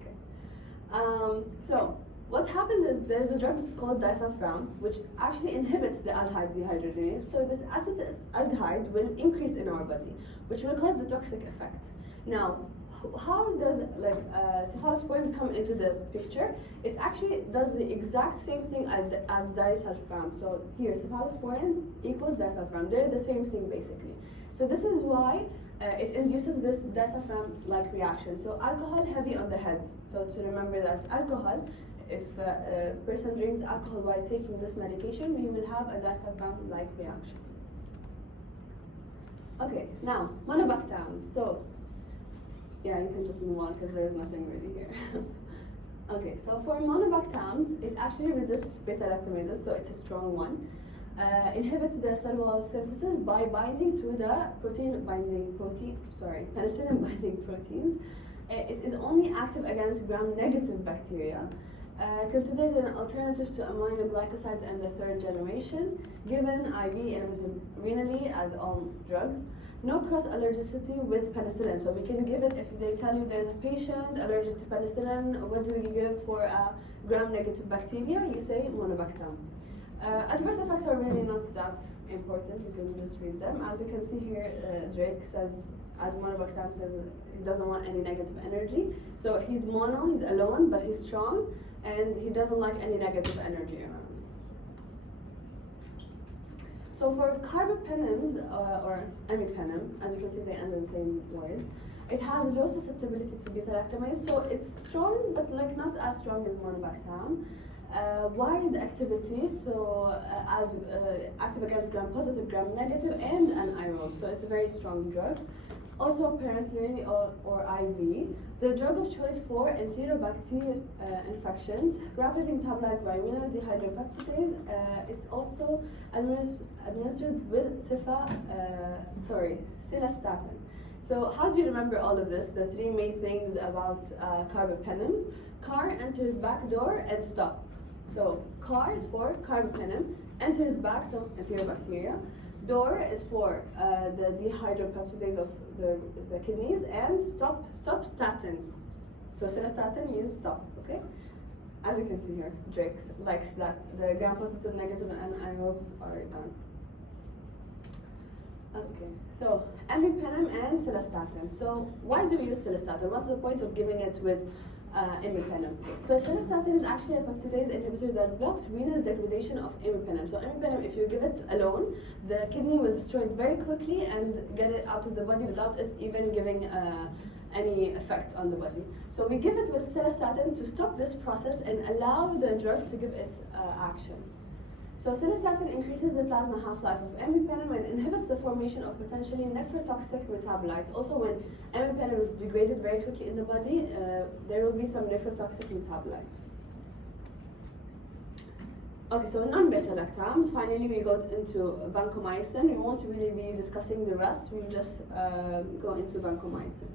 Okay. So what happens is there's a drug called disulfiram, which actually inhibits the aldehyde dehydrogenase. So this acetaldehyde will increase in our body, which will cause the toxic effect. Now, how does cephalosporins come into the picture? It actually does the exact same thing as disulfiram. So here, cephalosporins equals disulfiram. They're the same thing basically. So this is why it induces this disulfiram-like reaction. So alcohol heavy on the head. So to remember that alcohol, if a person drinks alcohol while taking this medication, we will have a disulfiram-like reaction. Okay, now monobactams. So yeah, you can just move on because there is nothing really here. Okay, so for monobactams, it actually resists beta-lactamases, so it's a strong one. Inhibits the cell wall synthesis by binding to the penicillin binding proteins. It is only active against gram-negative bacteria. Considered an alternative to aminoglycosides and the third generation, given IV renally as all drugs. No cross-allergicity with penicillin, so we can give it if they tell you there's a patient allergic to penicillin, what do we give for a gram-negative bacteria? You say monobactam. Adverse effects are really not that important, you can just read them. As you can see here, Drake says, as monobactam says, he doesn't want any negative energy. So he's mono, he's alone, but he's strong, and he doesn't like any negative energy around. So for carbapenems, or imipenem, as you can see they end in the same word, it has low susceptibility to beta-lactamase, so it's strong, but like not as strong as monobactam. Wide activity, so as active against gram-positive, gram-negative, and anaerobe, so it's a very strong drug. Also parenterally or IV. The drug of choice for enterobacter infections, rapidly metabolized by renal dehydropeptidase. It's also administered with cilastatin. So how do you remember all of this? The three main things about carbapenems. Car enters back door and stop. So car is for carbapenem, enters back, so enterobacteria. Door is for the dehydropeptidase of the kidneys, and stop statin. So cilastatin means stop, okay? As you can see here, Drake likes that. The gram-positive, negative, and anaerobes are done. Okay, so imipenem and cilastatin. So why do we use cilastatin? What's the point of giving it with imipenem? So cilastatin is actually a peptidase inhibitor that blocks renal degradation of imipenem. So imipenem, if you give it alone, the kidney will destroy it very quickly and get it out of the body without it even giving any effect on the body. So we give it with cilastatin to stop this process and allow the drug to give its action. So cilastatin increases the plasma half-life of imipenem and inhibits the formation of potentially nephrotoxic metabolites. Also, when imipenem is degraded very quickly in the body, there will be some nephrotoxic metabolites. Okay, so non-beta-lactams. Finally, we got into vancomycin. We won't really be discussing the rest. We'll just go into vancomycin.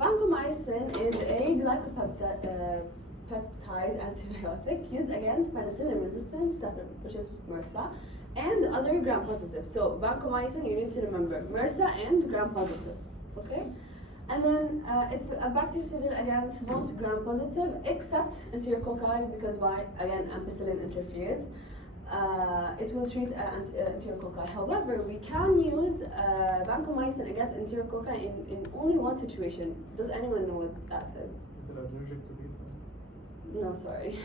Vancomycin is a glycopeptide antibiotic used against penicillin-resistant staph, which is MRSA, and other gram-positive. So vancomycin, you need to remember MRSA and gram-positive, okay? And then it's a bactericidal against most gram-positive, except enterococci, because why? Again, ampicillin interferes. it will treat enterococci. However, we can use vancomycin against enterococci in only one situation. Does anyone know what that is? They're allergic to beta. No, sorry.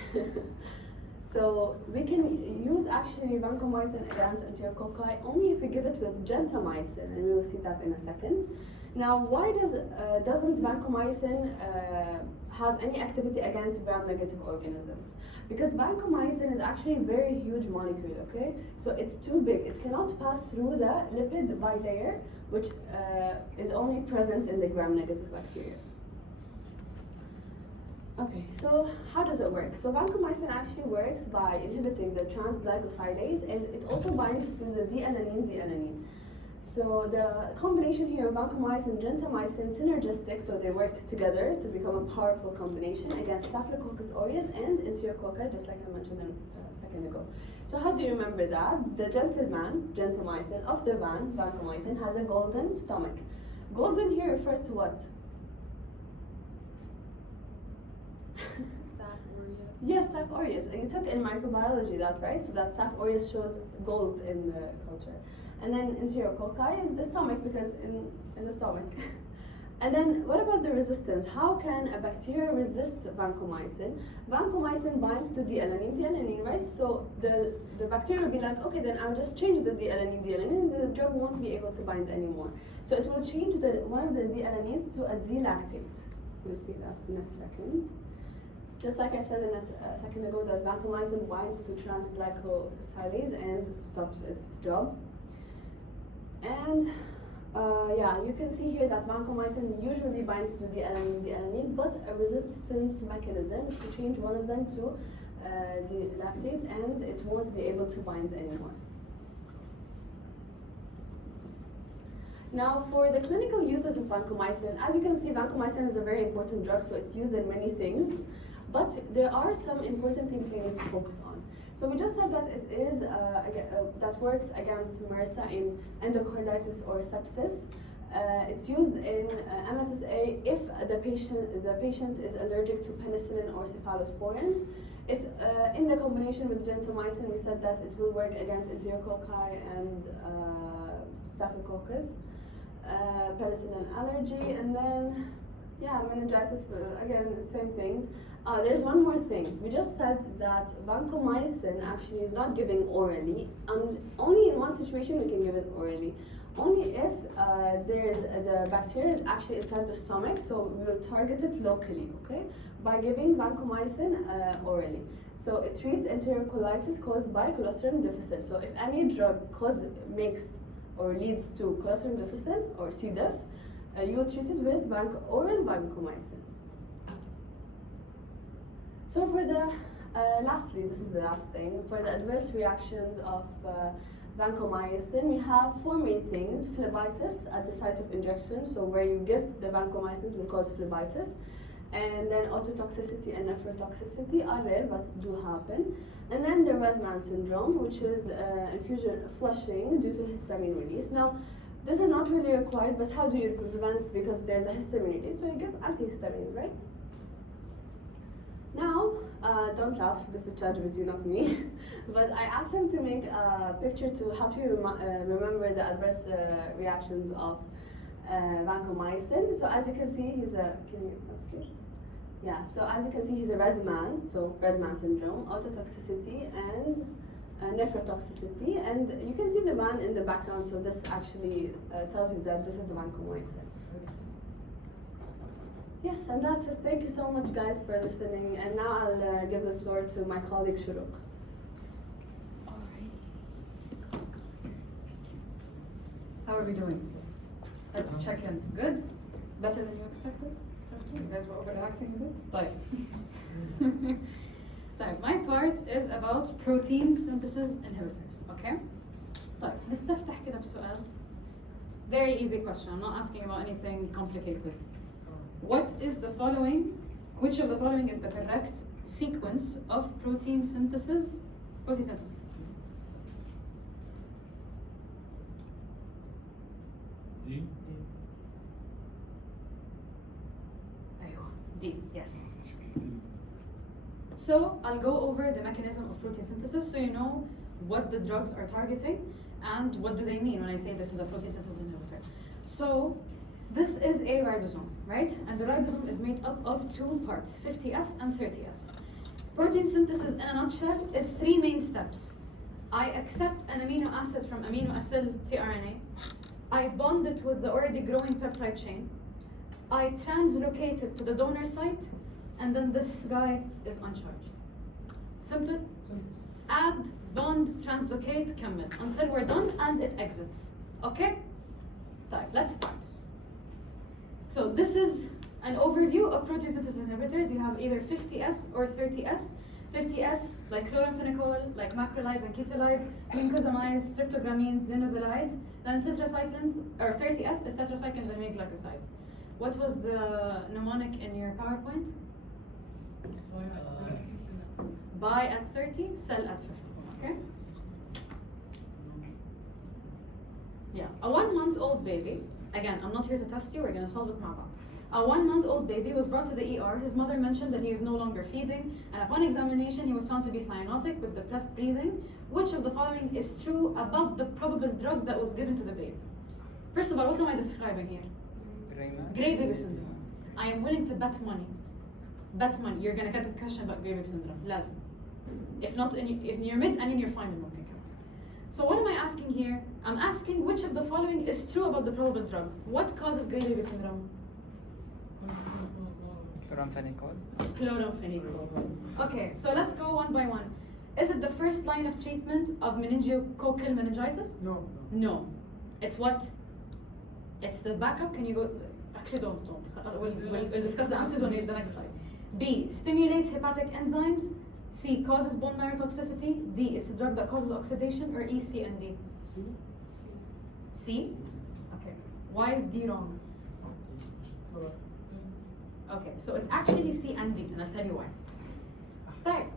So we can use actually vancomycin against enterococci only if we give it with gentamicin, and we will see that in a second. Now, why doesn't vancomycin have any activity against gram-negative organisms? Because vancomycin is actually a very huge molecule, okay? So it's too big. It cannot pass through the lipid bilayer, which is only present in the gram-negative bacteria. Okay, so how does it work? So vancomycin actually works by inhibiting the transglycosidase, and it also binds to the D-alanine. So the combination here of vancomycin and gentamicin synergistic, so they work together to become a powerful combination against Staphylococcus aureus and enterococci, just like I mentioned a second ago. So how do you remember that? The gentleman, gentamicin, of the vancomycin, has a golden stomach. Golden here refers to what? Staph aureus. Yes, Staph aureus. And you took in microbiology that, right? So that Staph aureus shows gold in the culture. And then enterococci is the stomach, because in the stomach. And then what about the resistance? How can a bacteria resist vancomycin? Vancomycin binds to D-alanine, right? So the bacteria will be like, okay, then I'll just change the D-alanine, and the drug won't be able to bind anymore. So it will change one of the D-alanines to a D-lactate. We'll see that in a second. Just like I said a second ago, that vancomycin binds to transglycosidase and stops its job. And yeah, you can see here that vancomycin usually binds to the alanine, but a resistance mechanism is to change one of them to the lactate, and it won't be able to bind anymore. Now, for the clinical uses of vancomycin, as you can see, vancomycin is a very important drug, so it's used in many things. But there are some important things you need to focus on. So we just said that it is that works against MRSA in endocarditis or sepsis. It's used in MSSA if the patient is allergic to penicillin or cephalosporins. It's in the combination with gentamicin. We said that it will work against enterococci and staphylococcus, penicillin allergy, and then yeah, meningitis. Again, same things. There's one more thing. We just said that vancomycin actually is not giving orally, and only in one situation we can give it orally. Only if the bacteria is actually inside the stomach, so we will target it locally, okay? By giving vancomycin orally. So it treats enterocolitis caused by colostrum deficit. So if any drug makes or leads to colostrum deficit or C. diff, you will treat it with oral vancomycin. So for the, lastly, this is the last thing, for the adverse reactions of vancomycin, we have four main things. Phlebitis at the site of injection, so where you give the vancomycin will cause phlebitis. And then ototoxicity and nephrotoxicity are rare but do happen. And then the red man syndrome, which is infusion flushing due to histamine release. Now, this is not really required, but how do you prevent? Because there's a histamine release, so you give antihistamines, right? Now, don't laugh, this is ChatGPT, not me. But I asked him to make a picture to help you remember the adverse reactions of vancomycin. So as you can see, he's a, can you press please? Yeah, so as you can see, he's a red man, so red man syndrome, ototoxicity, and nephrotoxicity. And you can see the man in the background, so this actually tells you that this is vancomycin. Yes, and that's it. Thank you so much, guys, for listening. And now I'll give the floor to my colleague, Shurooq. All right. How are we doing? Let's check in. Good? Better than you expected? You guys were overreacting a bit? طيب. طيب, my part is about protein synthesis inhibitors, okay? طيب, نستفتح كده بسؤال. Very easy question. I'm not asking about anything complicated. What is the following? Which of the following is the correct sequence of protein synthesis? Protein synthesis. D. D, yes. So I'll go over the mechanism of protein synthesis so you know what the drugs are targeting and what do they mean when I say this is a protein synthesis inhibitor. So this is a ribosome, right? And the ribosome is made up of two parts, 50S and 30S. Protein synthesis in a nutshell is three main steps. I accept an amino acid from amino acyl tRNA. I bond it with the already growing peptide chain. I translocate it to the donor site, and then this guy is uncharged. Simple? Add, bond, translocate, كمل until we're done and it exits. Okay? طيب, let's start. So this is an overview of protein synthesis inhibitors. You have either 50S or 30S. 50S, like chloramphenicol, like macrolides and ketolides, glucosamines, streptogramines, linozolides. Then tetracyclines, or 30S is tetracyclines and glycosides. What was the mnemonic in your PowerPoint? Buy at 30, sell at 50. Okay? Yeah, a 1 month-old baby. Again, I'm not here to test you. We're gonna solve it now. A 1 month-old baby was brought to the ER. His mother mentioned that he is no longer feeding, and upon examination, he was found to be cyanotic with depressed breathing. Which of the following is true about the probable drug that was given to the baby? First of all, what am I describing here? Gray baby syndrome. I am willing to bet money. Bet money. You're gonna get a question about gray baby syndrome. لازم. If not in your mid and in your final one. So what am I asking here? I'm asking which of the following is true about the probable drug. What causes gray baby syndrome? Chloramphenicol. Chloramphenicol. Okay, so let's go one by one. Is it the first line of treatment of meningococcal meningitis? No. No. It's what? It's the backup. Can you go? Actually, don't. We'll discuss the answers on the next slide. B, stimulates hepatic enzymes. C, causes bone marrow toxicity. D, it's a drug that causes oxidation. Or E, C, and D? C? Okay. Why is D wrong? Okay, so it's actually C and D, and I'll tell you why. Right.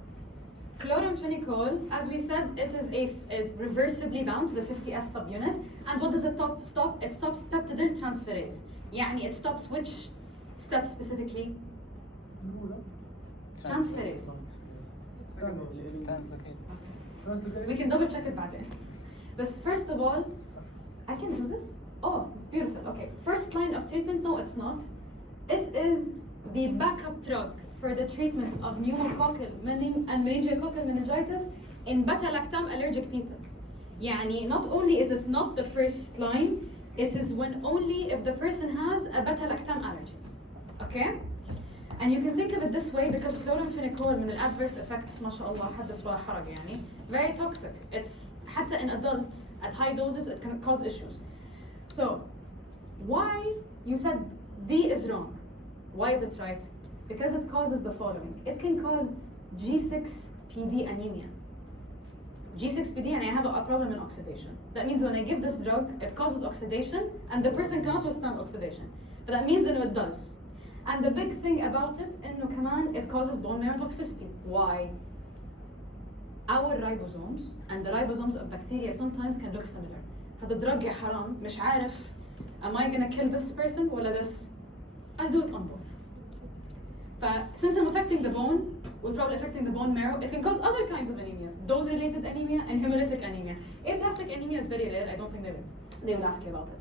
Chloramphenicol, as we said, it is a reversibly bound to the 50S subunit. And what does it stop? It stops peptidyl transferase. يعني it stops which step specifically? Transferase. We can double check it back in. But first of all, I can do this? Oh, beautiful. Okay, first line of treatment, no, it's not. It is the backup drug for the treatment of pneumococcal and meningococcal meningitis in beta-lactam allergic people. يعني not only is it not the first line, it is when only if the person has a beta-lactam allergy. Okay? And you can think of it this way because chloramphenicol من adverse effects ما شاء الله حدث ولا حرج يعني very toxic. It's حتى in adults at high doses it can cause issues. So why you said D is wrong? Why is it right? Because it causes the following. It can cause G6PD anemia. G6PD, and I have a problem in oxidation. That means when I give this drug, it causes oxidation, and the person cannot withstand oxidation. But that means it does. And the big thing about it, إنه كمان it causes bone marrow toxicity. Why? Our ribosomes and the ribosomes of bacteria sometimes can look similar. فthe drug يا حرام مش عارف, am I gonna kill this person ولا this? I'll do it on both. Since I'm affecting the bone, we're probably affecting the bone marrow, it can cause other kinds of anemia. Dose-related anemia and hemolytic anemia. Aplastic anemia is very rare, I don't think they will ask you about it.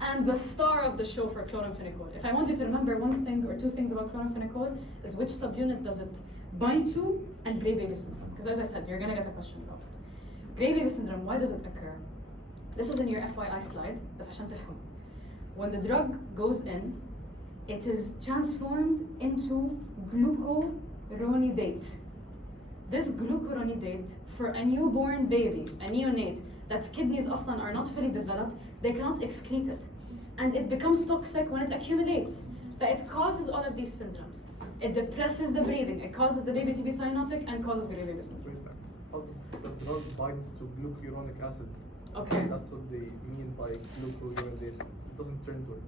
And the star of the show for chloramphenicol. If I want you to remember one thing or two things about chloramphenicol, is which subunit does it bind to and gray baby syndrome. Because as I said, you're gonna get a question about it. Gray baby syndrome, why does it occur? This was in your FYI slide, بس عشان تفهم. When the drug goes in, it is transformed into glucuronidate. This glucuronidate, for a newborn baby, a neonate, that's kidneys أصلاً are not fully developed, they cannot excrete it. And it becomes toxic when it accumulates. But it causes all of these syndromes. It depresses the breathing, it causes the baby to be cyanotic and causes gray baby syndrome. The drug binds to glucuronic acid. Okay. That's what they mean by glucuronidation. It doesn't turn to it.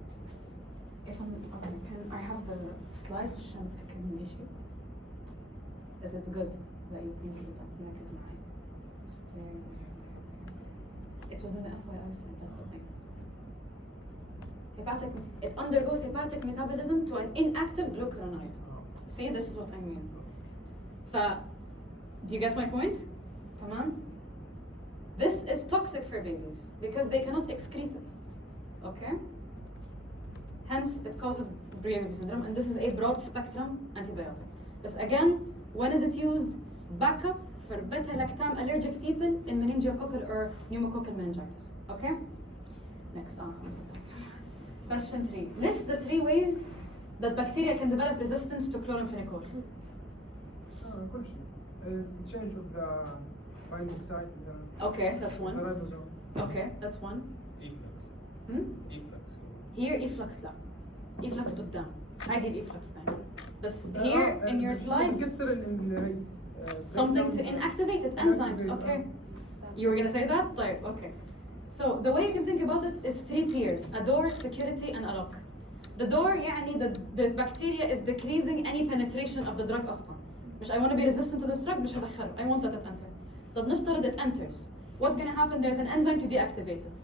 If I'm okay, can I have the slide عشان أتأكد من الشيء? Is it good that you printed it up? مركز معي. It was in the FYI slide, that's the thing. Hepatic, it undergoes hepatic metabolism to an inactive glucuronide. See, this is what I mean. Do you get my point? تمام? This is toxic for babies because they cannot excrete it. Okay? Hence, it causes baby syndrome, and this is a broad spectrum antibiotic. But again, when is it used? Backup for beta-lactam allergic people in meningococcal or pneumococcal meningitis. Okay? Next on. Question 3. List the 3 ways that bacteria can develop resistance to chloramphenicol. كل شيء. Change of the binding site. Okay, that's the one. ribosome. Okay, that's one. Efflux. Efflux. Here efflux لا. efflux قدام. هاي efflux ثاني. بس here in your slides بكسر اللي هي something to inactivate it, enzymes. Okay. You were gonna say that? طيب, okay. So the way you can think about it is 3 tiers: a door, security, and a lock. The door يعني the bacteria is decreasing any penetration of the drug أصلا. مش I want to be resistant to this drug مش هدخله. I won't let it enter. طب نفترض it enters. What's gonna happen? There's an enzyme to deactivate it.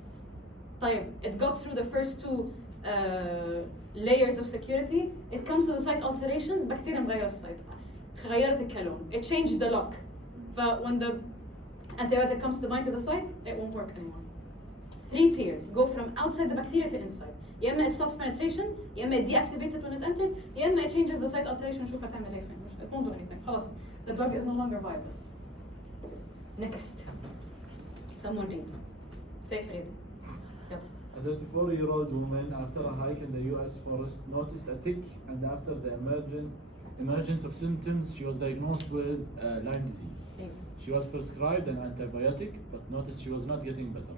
طيب, it got through the first 2 layers of security. It comes to the site alteration. Bacteria مغيرة السايت. غيرت الكالون. It changed the lock. When the antibiotic comes to bind to the site, it won't work anymore. 3 tiers go from outside the bacteria to inside. يا إما it stops penetration, يا إما it deactivates it when it enters, يا إما it changes the site alteration ونشوف هتعمل إيه فين. It won't do anything. خلاص. The drug is no longer viable. Next. Someone read. Safe read. Yep. A 34-year-old woman, after a hike in the U.S. forest, noticed a tick, and after the emergence of symptoms, she was diagnosed with Lyme disease. She was prescribed an antibiotic, but noticed she was not getting better.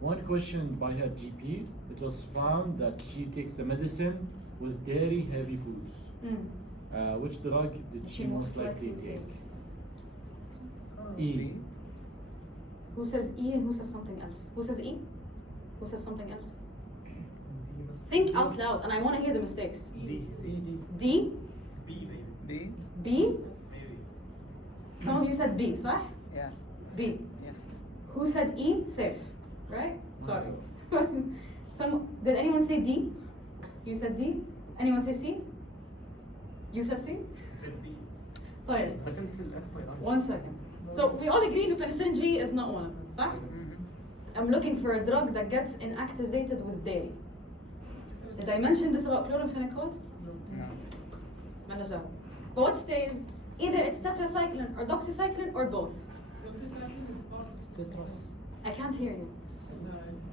When questioned by her GP, it was found that she takes the medicine with dairy-heavy foods. Which drug did she most likely take? E. Who says E and who says something else? Who says E? Who says something else? Think out loud, and I want to hear the mistakes. D? B? B? Some of you said B, صح? Yeah. B. Yes. Who said E? Safe, right? Sorry. Did anyone say D? You said D? Anyone say C? You said C? طيب. One second. So we all agreed that penicillin G is not one of them, صح? I'm looking for a drug that gets inactivated with dairy. Did I mention this about chloramphenicol? No. But what stays? Either it's tetracycline or doxycycline or both. Doxycycline is part of I can't hear you.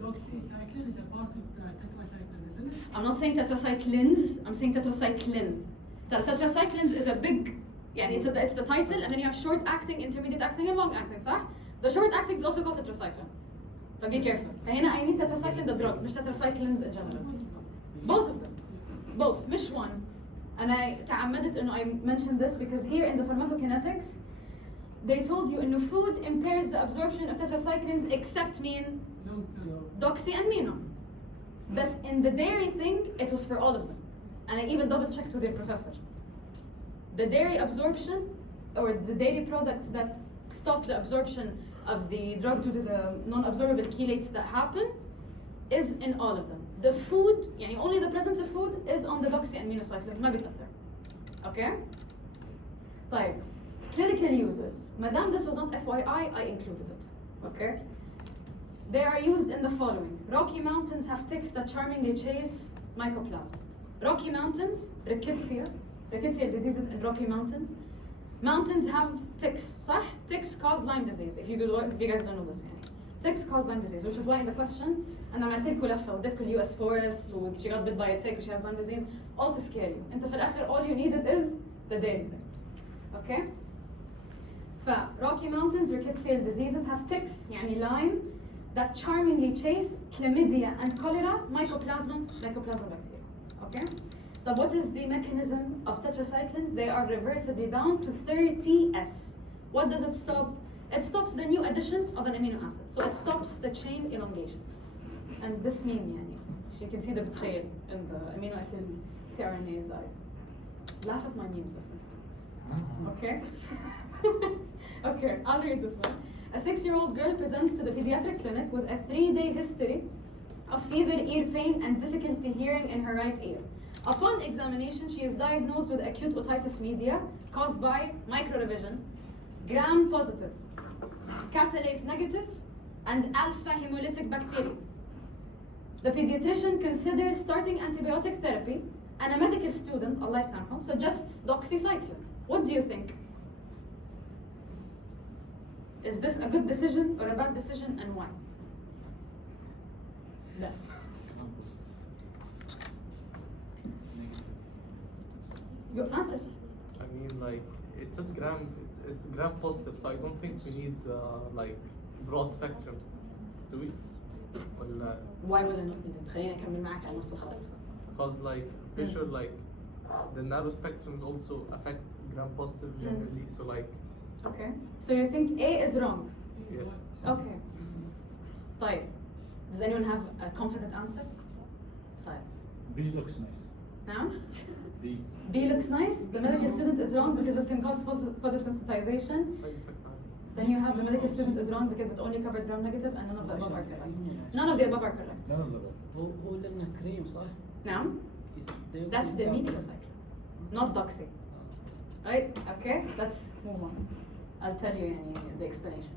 doxycycline is a part of the tetracycline, isn't it? I'm not saying tetracyclines, I'm saying tetracycline. Tetracyclines is a big, it's the title, and then you have short acting, intermediate acting, and long acting, صح? The short acting is also called tetracycline. So be careful. فهنا I mean tetracycline the drug, مش tetracyclines in general. Both of them. Both, مش one. And I تعمدت إنه I mentioned this because here in the pharmacokinetics, they told you إنه food impairs the absorption of tetracyclines except mean doxy and mino. But in the dairy thing, it was for all of them. And I even double checked with your professor. The dairy absorption, or the dairy products that stop the absorption of the drug due to the non-absorbable chelates that happen, is in all of them. The food, only the presence of food is on the doxy and minocycline, ما بيتأثر. Okay? طيب, clinical uses. Madam, this was not FYI, I included it. Okay? They are used in the following. Rocky Mountains have ticks that charmingly chase mycoplasma. Rocky Mountains, rickettsial diseases in Rocky Mountains. Mountains have ticks, صح? Ticks cause Lyme disease, if you guys don't know this. Ticks cause Lyme disease, which is why in the question, and I'm عملت لكم لفة وديت لكم US forest, and she got bit by a tick, she has Lyme disease, all to scare you. انت في الآخر all you needed is the dairy thing. Okay? Rocky Mountains rickettsial diseases have ticks, Lyme, that charmingly chase chlamydia and cholera, mycoplasma bacteria. Okay? Now, what is the mechanism of tetracyclines? They are reversibly bound to 30S. What does it stop? It stops the new addition of an amino acid. So it stops the chain elongation. And this means, so you can see the betrayal in the amino acid tRNA's eyes. Laugh at my meme system. Okay? Okay, I'll read this one. A 6-year-old girl presents to the pediatric clinic with a 3-day history of fever, ear pain, and difficulty hearing in her right ear. Upon examination, she is diagnosed with acute otitis media caused by microrevision, gram positive, catalase negative, and alpha hemolytic bacteria. The pediatrician considers starting antibiotic therapy, and a medical student, Allah yasamahu, suggests doxycycline. What do you think? Is this a good decision or a bad decision, and why? لا. Your answer. I mean, like, it's gram positive, so I don't think we need like broad spectrum. Do we? Well, Why would I not need it? خليني أكمل معك على نص الخط. because like pretty sure like the narrow spectrums also affect gram positive generally. So like Okay. So you think A is wrong? yeah. Okay. طيب. Does anyone have a confident answer? طيب. B looks nice. Now? B. B looks nice. The medical student is wrong because it can cause photosensitization. Then you have the medical student is wrong because it only covers gram negative, and none of the above are correct. None of the above are correct. None of them. هو لنا كريم صح؟ Now? That's the microcycle, not doxy. Right? Okay? Let's move on. I'll tell you the explanation.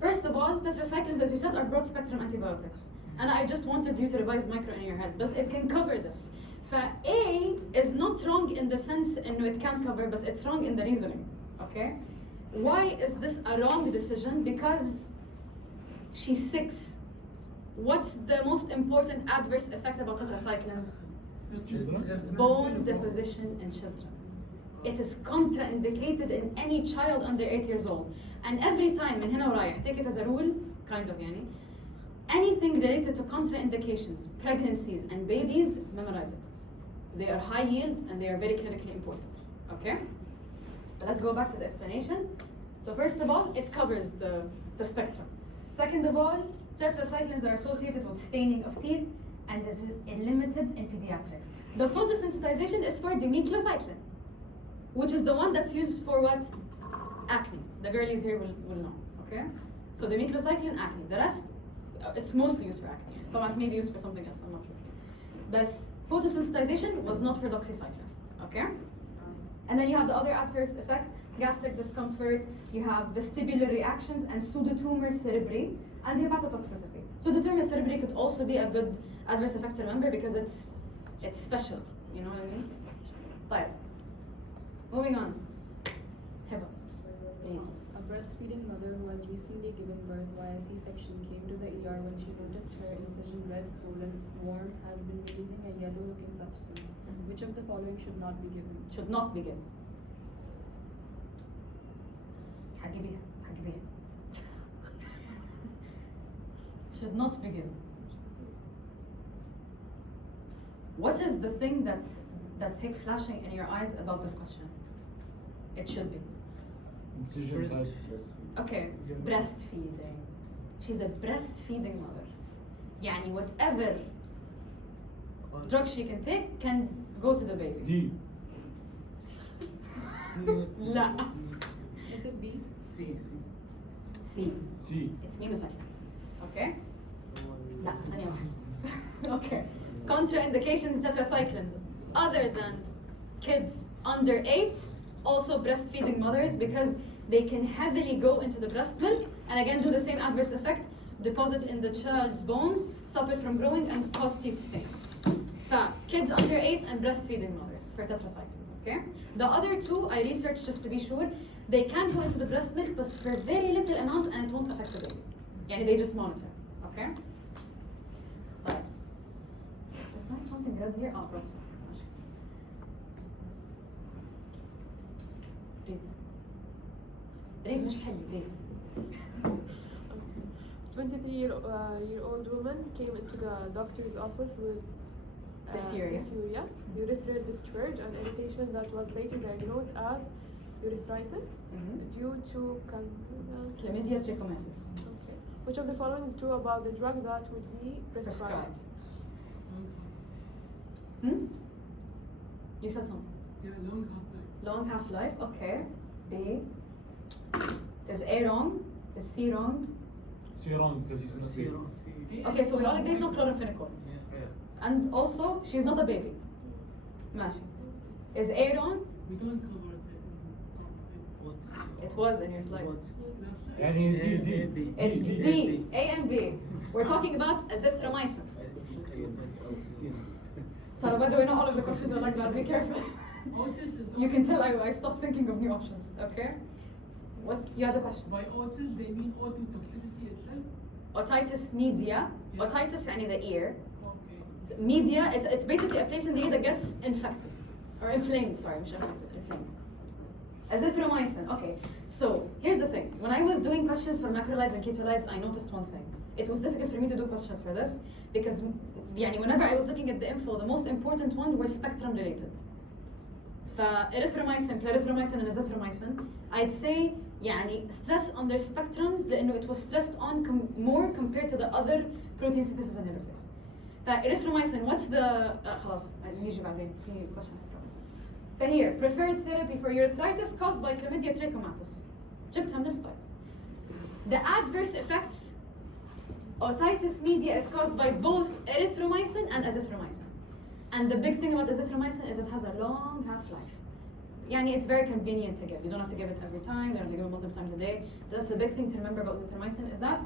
First of all, tetracyclines, as you said, are broad spectrum antibiotics. And I just wanted you to revise micro in your head, but it can cover this. A is not wrong in the sense إنه it can't cover, but it's wrong in the reasoning. Okay? Why is this a wrong decision? Because she's 6. What's the most important adverse effect about tetracyclines? Bone deposition in children. It is contraindicated in any child under 8 years old. And every time من هنا ورايح, take it as a rule, kind of يعني, anything related to contraindications, pregnancies and babies, memorize it. They are high yield and they are very clinically important. Okay? But let's go back to the explanation. So first of all, it covers the spectrum. Second of all, tetracyclines are associated with staining of teeth and is limited in pediatrics. The photosensitization is for demeclocycline, which is the one that's used for what? Acne. The girlies here will know, okay? So demeclocycline, acne. The rest, it's mostly used for acne. طبعا it may be used for something else, I'm not sure. But photosensitization was not for doxycycline, okay? And then you have the other adverse effect, gastric discomfort, you have vestibular reactions and pseudotumor cerebri, and hepatotoxicity. Pseudotumor cerebri could also be a good adverse effect to remember because it's special, you know what I mean? طيب. Moving on. Heba. A breastfeeding mother who has recently given birth via C-section came to the ER when she noticed her incision red, swollen, warm, has been releasing a yellow-looking substance. Which of the following should not be given? Should not be given. حجبيها. Should not be given. What is the thing that's flashing in your eyes about this question? It should be. Incision red. Okay, breastfeeding. She's a breastfeeding mother. يعني whatever drug she can take can go to the baby. D. لا. Is it B? C. C. C. It's minocycline. Okay? لا ثانية واحدة. Okay. Contraindications tetracyclines other than kids under 8, also breastfeeding mothers, because they can heavily go into the breast milk and again do the same adverse effect, deposit in the child's bones, stop it from growing and cause teeth stain. Kids under 8 and breastfeeding mothers for tetracyclines, okay? The other 2 I researched just to be sure, they can go into the breast milk but for very little amounts and it won't affect the baby. يعني they just monitor, okay? But is that something red here? Oh, brought ريد مش حلو ريد. 23-year-old woman came into the doctor's office with dysuria, urethral discharge, and irritation that was later diagnosed as urethritis due to chlamydia trachomatis. Okay. Which of the following is true about the drug that would be prescribed? You said something. Yeah, long half-life. Long half-life, okay. B. Is A wrong? Is C wrong? C wrong because he's not baby. Okay, so we all agree it's on chloramphenicol. Yeah. And also, she's not a baby. ماشي. Is A wrong? We don't cover it. It was in your slides. يعني D. It's D, A and B. We're talking about azithromycin. Tara, by the way, not all of the questions are like that. Be careful. You can tell I stopped thinking of new options. Okay. What you had a question? By otitis, they mean ototoxicity itself? Otitis media. Yeah. Otitis يعني the ear. Okay. Media, it's basically a place in the ear that gets infected. Or inflamed, sorry, مش infected, inflamed. Azithromycin, okay. So, here's the thing. When I was doing questions for macrolides and ketolides, I noticed one thing. It was difficult for me to do questions for this because يعني whenever I was looking at the info, the most important one were spectrum related. فإريثروميسين, clarithromycin and azithromycin, I'd say يعني stress on their spectrums لأنه it was stressed on more compared to the other protein synthesis inhibitors. فإريثروميسين, what's the خلاص نيجي بعدين في question إريثروميسين. فهير preferred therapy for urethritis caused by chlamydia trachomatis. جبتها من السلايد. The adverse effects otitis media is caused by both erythromycin and azithromycin. And the big thing about azithromycin is it has a long half-life. Yani it's very convenient to give. You don't have to give it every time, you don't have to give it multiple times a day. That's the big thing to remember about azithromycin is that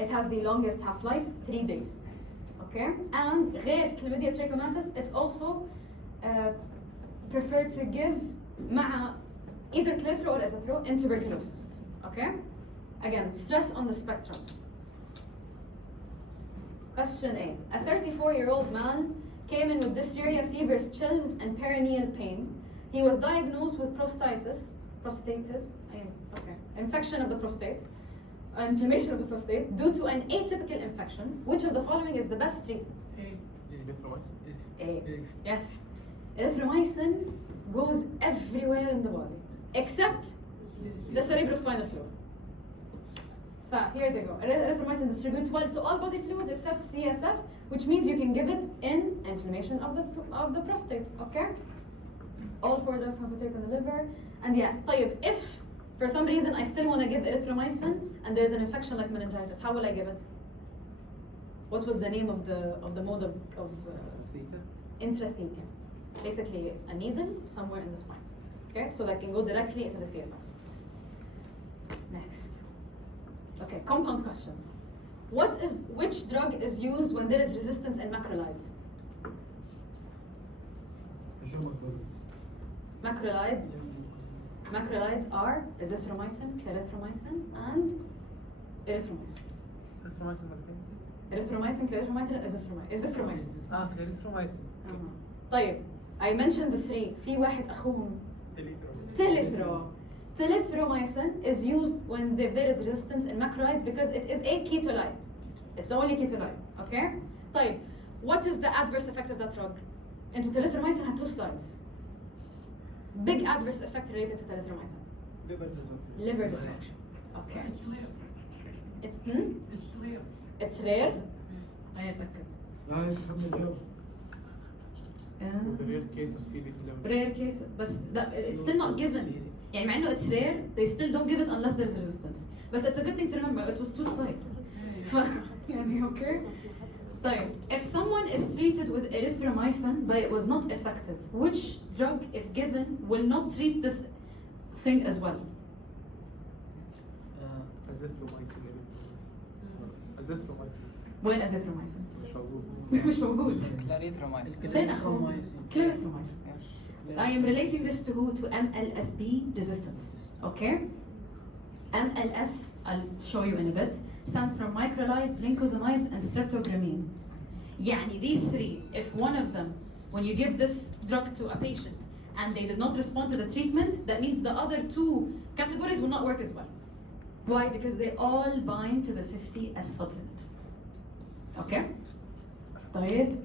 it has the longest half-life, 3 days. Okay? And غير chlamydia trachomatis, it's also preferred to give مع either clethro or azithro in tuberculosis. Okay? Again, stress on the spectrums. Question 8. A 34-year-old man came in with dysuria, fevers, chills, and perineal pain. He was diagnosed with infection of the prostate, inflammation of the prostate, due to an atypical infection. Which of the following is the best treatment? A. Yes. Erythromycin goes everywhere in the body, except the cerebrospinal fluid. Here they go. Erythromycin distributes well to all body fluids except CSF, which means you can give it in inflammation of the prostate. Okay? All 4 drugs concentrate on the liver. And yeah, طيب, if for some reason I still want to give erythromycin and there's an infection like meningitis, how will I give it? What was the name of the mode of intrathecal? Basically a needle somewhere in the spine. Okay, so that can go directly into the CSF. Next. Okay, compound questions. Which drug is used when there is resistance in macrolides? Macrolides are azithromycin, clarithromycin, and erythromycin. Erythromycin, clarithromycin, and azithromycin. clarithromycin. طيب, I mentioned the 3. في واحد أخوهم. Telithro. Telithromycin is used when there is resistance in macrolides because it is a ketolide. It's the only ketolide. Okay? طيب, what is the adverse effect of that drug? Into telithromycin had 2 slides. Big adverse effect related to telithromycin. Liver dysfunction. Okay. It's rare. It's It's rare. It's rare. I أتذكر. The rare case of serious liver. Rare case, but it's still not given. يعني مع إنه it's rare, they still don't give it unless there's resistance. But it's a good thing to remember. It was 2 slides. يعني okay. طيب, if someone is treated with erythromycin but it was not effective, which drug, if given, will not treat this thing as well? وين azithromycin؟ مش موجود. clarithromycin. فين أخوه؟ clarithromycin. I am relating this to who? To MLSB resistance. Okay? MLS, I'll show you in a bit, stands for microlides, lincosamides, and streptogramine. يعني these 3, if one of them, when you give this drug to a patient and they did not respond to the treatment, that means the other 2 categories will not work as well. Why? Because they all bind to the 50 as supplement. Okay? طيب.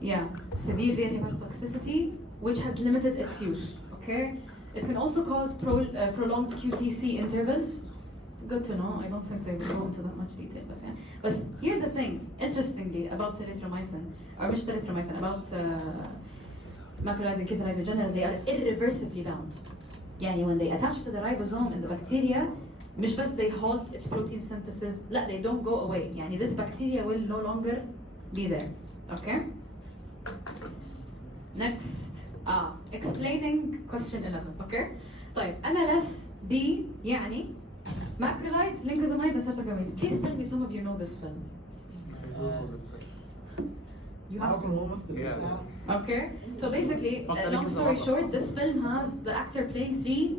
Yeah, severe rare hepatotoxicity, which has limited its use. Okay? It can also cause prolonged QTC intervals. Good to know. I don't think they will go into that much detail. But here's the thing, interestingly, about telithromycin, or مش telithromycin, about macrolides and ketolides in general, they are irreversibly bound. يعني when they attach to the ribosome in the bacteria, مش بس they halt its protein synthesis, لا, they don't go away. يعني this bacteria will no longer be there. Okay? Next. Explaining question 11. Okay? طيب, MLS B يعني Macrolides, lincosamines, and streptogramines. Please tell me some of you know this film. You have to. Yeah. Okay, so basically, Okay, long story lincosamines. short, this film has the actor playing three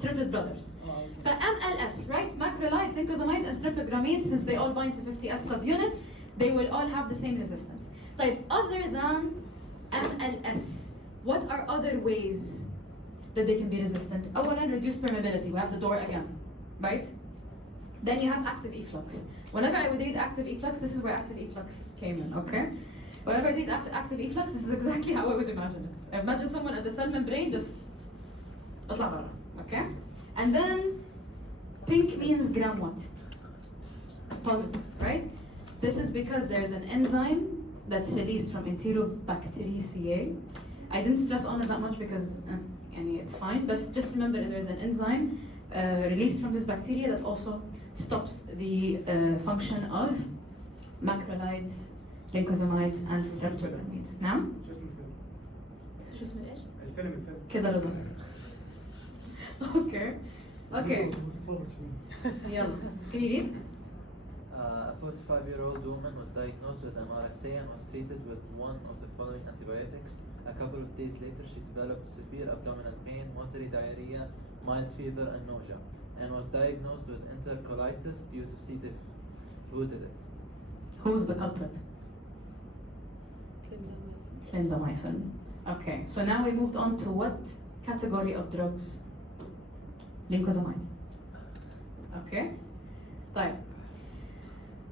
triplet brothers. For MLS, right? Macrolides, lincosamines, and streptogramines, since they all bind to 50S subunit, they will all have the same resistance. Like, other than MLS, what are other ways that they can be resistant? أولاً, reduced permeability. We have the door again, right? Then you have active efflux. Whenever I would read active efflux, this is where active efflux came in, okay? Whenever I read active efflux, this is exactly how I would imagine it. Imagine someone at the cell membrane just اطلع برا, okay? And then pink means gram what? Positive, right? This is because there is an enzyme that's released from Enterobacteriaceae. I didn't stress on it that much because it's fine, but just remember that there's an enzyme released from this bacteria that also stops the function of macrolides, lincosamines, and streptogramines. نعم؟ شو اسمه الفيلم؟ شو اسمه ايش؟ الفيلم كده رضا. Okay. Okay. يلا. Can you read? A 45-year-old woman was diagnosed with MRSA and was treated with one of the following antibiotics. A couple of days later, she developed severe abdominal pain, watery diarrhea, mild fever, and nausea, and was diagnosed with enterocolitis due to C. diff. Who did it? Who's the culprit? Clindamycin. Okay, so now we moved on to what category of drugs? Lincosamines. Okay? Right.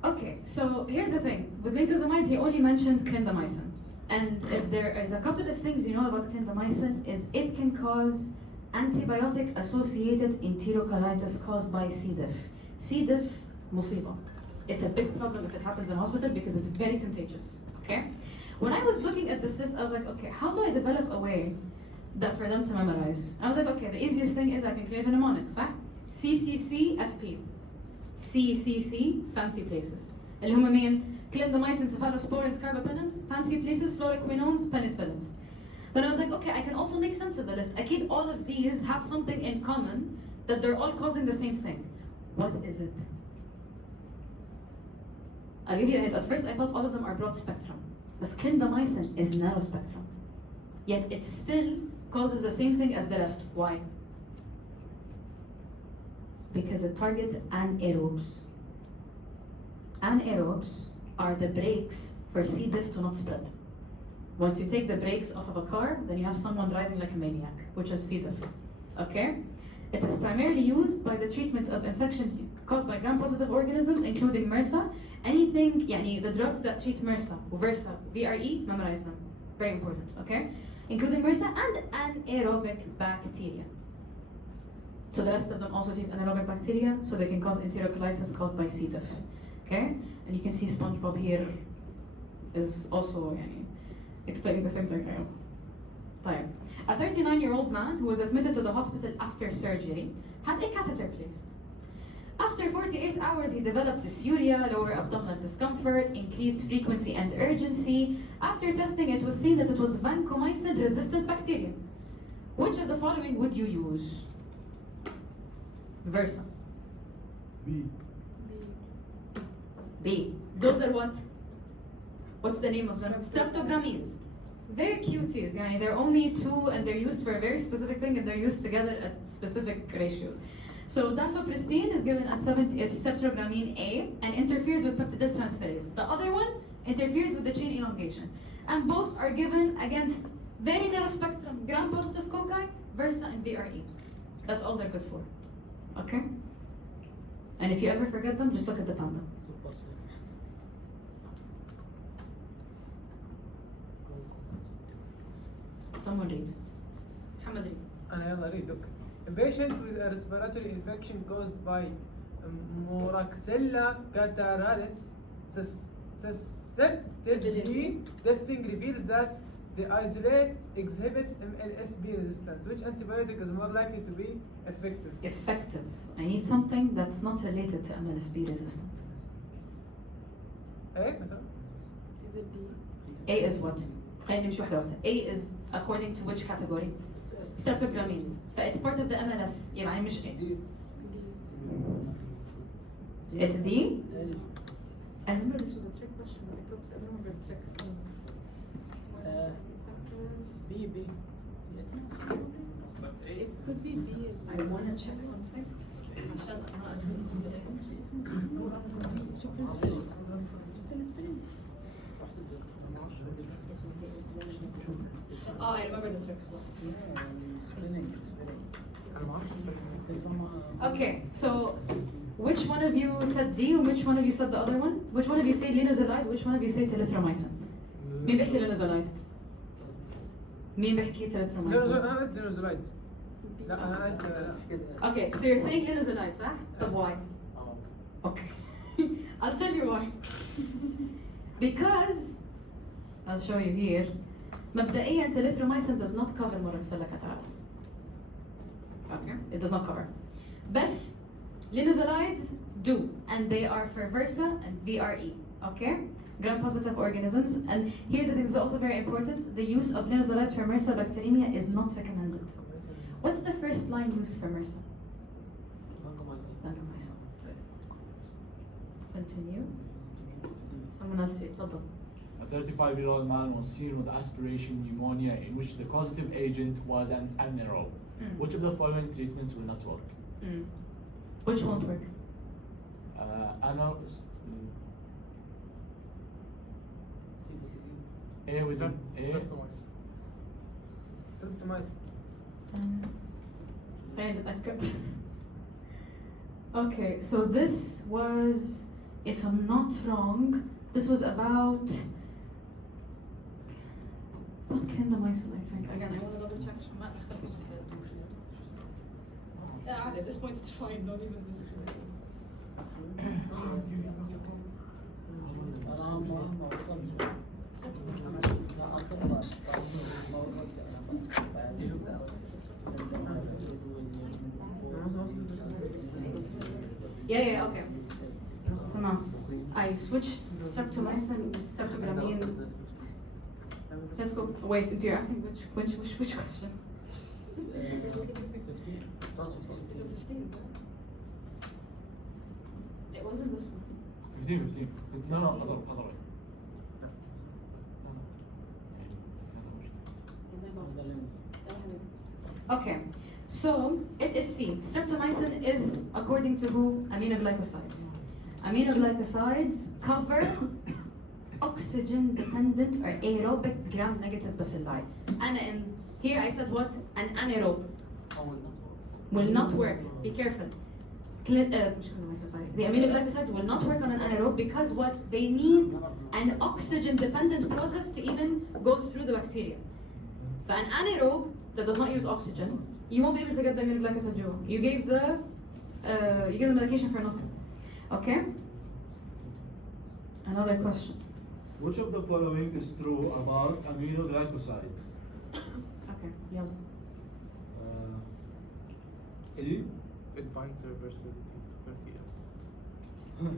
Okay, so here's the thing. With lincosamines, he only mentioned clindamycin. And if there is a couple of things you know about clindamycin, is it can cause antibiotic-associated enterocolitis caused by C. diff. C. diff, musiba. It's a big problem if it happens in hospital because it's very contagious, okay? When I was looking at this list, I was like, okay, how do I develop a way that for them to memorize? I was like, okay, the easiest thing is I can create a mnemonic, صح? CCCFP. CCC, fancy places. اللي هم مين؟ clindamycin, cephalosporins, carbapenems, fancy places, fluoroquinones, penicillins. Then I was like, okay, I can also make sense of the list. Akid all of these have something in common, that they're all causing the same thing. What is it? I'll give you a hint. At first I thought all of them are broad spectrum. But clindamycin is narrow spectrum. Yet it still causes the same thing as the rest. Why? Because it targets anaerobes. Anaerobes are the brakes for C. diff to not spread. Once you take the brakes off of a car, then you have someone driving like a maniac, which is C. diff. Okay? It is primarily used by the treatment of infections caused by gram-positive organisms, including MRSA. Anything, the drugs that treat MRSA, VRSA, VRE, memorize them. Very important, okay? Including MRSA and anaerobic bacteria. So the rest of them also treat anaerobic bacteria, so they can cause enterocolitis caused by C. diff. Okay? And you can see SpongeBob here is also explaining the same thing. طيب. A 39-year-old man who was admitted to the hospital after surgery had a catheter placed. After 48 hours, he developed dysuria, lower abdominal discomfort, increased frequency and urgency. After testing, it was seen that it was vancomycin-resistant bacteria. Which of the following would you use? Versa. B. B. Those are what? What's the name of them? Streptogramines. They're cuties. They're only two and they're used for a very specific thing and they're used together at specific ratios. So danfopristine is given at 7 is streptogramine A and interferes with peptidyl transferase. The other one interferes with the chain elongation. And both are given against very narrow spectrum gram-positive cocci, Versa, and VRE. That's all they're good for. Okay? And if you ever forget them, just look at the panda. Someone read. Muhammad read. أنا يلا read. Okay. A patient with a respiratory infection caused by Moraxella catarrhalis susceptibility testing reveals that the isolate exhibits MLSB resistance. Which antibiotic is more likely to be effective? Effective. I need something that's not related to MLSB resistance. A مثلا. Is it D? A is what? خلينا نمشي واحدة واحدة. A is according to which category? Streptogramines. It's part of the MLS. يعني مش A. It's D. I remember this was a trick question, but I don't remember the tricks. B. It could be C. I want to check something. Oh, I remember the trick. Okay, so which one of you said D and which one of you said the other one? Which one of you say linezolide? Which one of you say telithromycin? مين بيحكي linezolide؟ مين بيحكي telithromycin؟ أنا قلت linezolide. لا أنا قلت Okay, so you're saying linezolide, صح? طب why? Okay, I'll tell you why. Because I'll show you here. مبدئيا telithromycin does not cover Moraxella catarrhalis. Okay, it does not cover. بس linezolides do, and they are for Versa and VRE. Okay, gram-positive organisms. And here's the thing: this is also very important. The use of linezolide for MRSA bacteremia is not recommended. What's the first line use for MRSA? Vancomycin. Continue. Someone else say, تفضل. A 35-year-old man was seen with aspiration pneumonia in which the causative agent was an anaerobe. Which of the following treatments will not work? Which won't work? A with A. Okay, so this was, if I'm not wrong, this was about what clindamycin, I think. Again, I want to double check. At this point, it's fine. Don't even discriminate. Yeah, okay. Tamam. I switched streptomycin to streptogramine. Let's go. Wait, you're asking which question? 15 plus 15. It was 15. It wasn't this one. 15. No, other way. Okay, so it is C. Streptomycin is, according to who? Aminoglycosides. Aminoglycosides cover oxygen-dependent or aerobic gram-negative bacilli. And in here I said what? An anaerobe. Will not work. Be careful. The aminoglycosides will not work on an anaerobe because what? They need an oxygen-dependent process to even go through the bacteria. For an anaerobe that does not use oxygen, you won't be able to get the aminoglycoside jewel. You gave the medication for nothing. Okay? Another question. Which of the following is true about aminoglycosides? Okay, yellow. C. It binds reversible to 30S.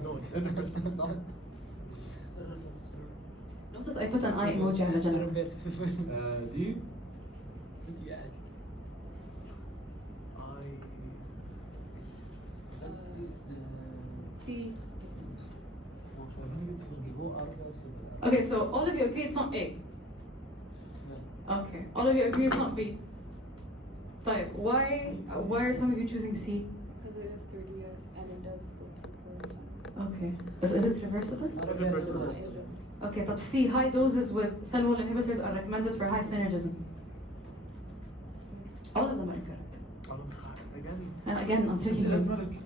No, it's irreversible. Notice I put an eye emoji on the general. D. C. Okay, so all of you agree it's not A. Okay, all of you agree it's not B. But why are some of you choosing C? Because it is 30S and it does go to Okay, but is it reversible? Reversible. Okay, but C, high doses with cell wall inhibitors are recommended for high synergism. All of them are incorrect. Again? And again, I'm taking them.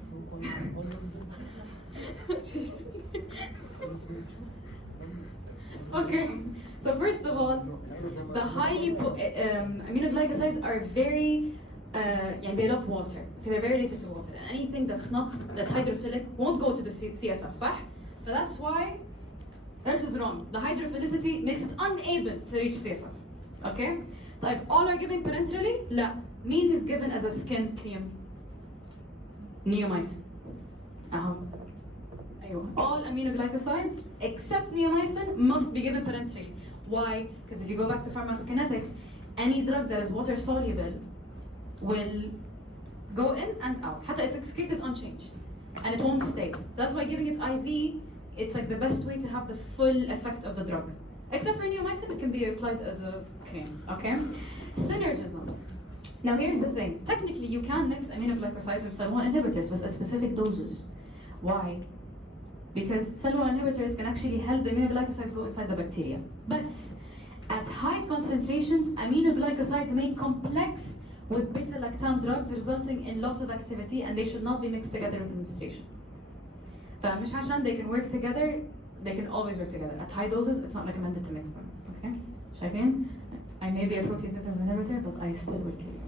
Okay, so first of all, the highly aminoglycosides are very, they love water. Okay, they're very related to water. And anything that's hydrophilic won't go to the CSF, صح? But that's why that is wrong. The hydrophilicity makes it unable to reach CSF. Okay? Like all are given parenterally? لا. Mean is given as a skin cream. Neomycin. All aminoglycosides except neomycin must be given parenterally. Why? Because if you go back to pharmacokinetics, any drug that is water soluble will go in and out. حتى it's excreted unchanged. and it won't stay. That's why giving it IV, it's like the best way to have the full effect of the drug. Except for neomycin, it can be applied as a cream, okay? Synergism. Now here's the thing. Technically, you can mix aminoglycosides and cell wall inhibitors with specific doses. Why? Because cell wall inhibitors can actually help the aminoglycosides go inside the bacteria. But at high concentrations, aminoglycosides may complex with beta-lactam drugs, resulting in loss of activity, and they should not be mixed together with administration. فمش عشان they can work together, they can always work together. At high doses, it's not recommended to mix them. Okay? شايفين? I may be a protein synthesis inhibitor, but I still would kill you.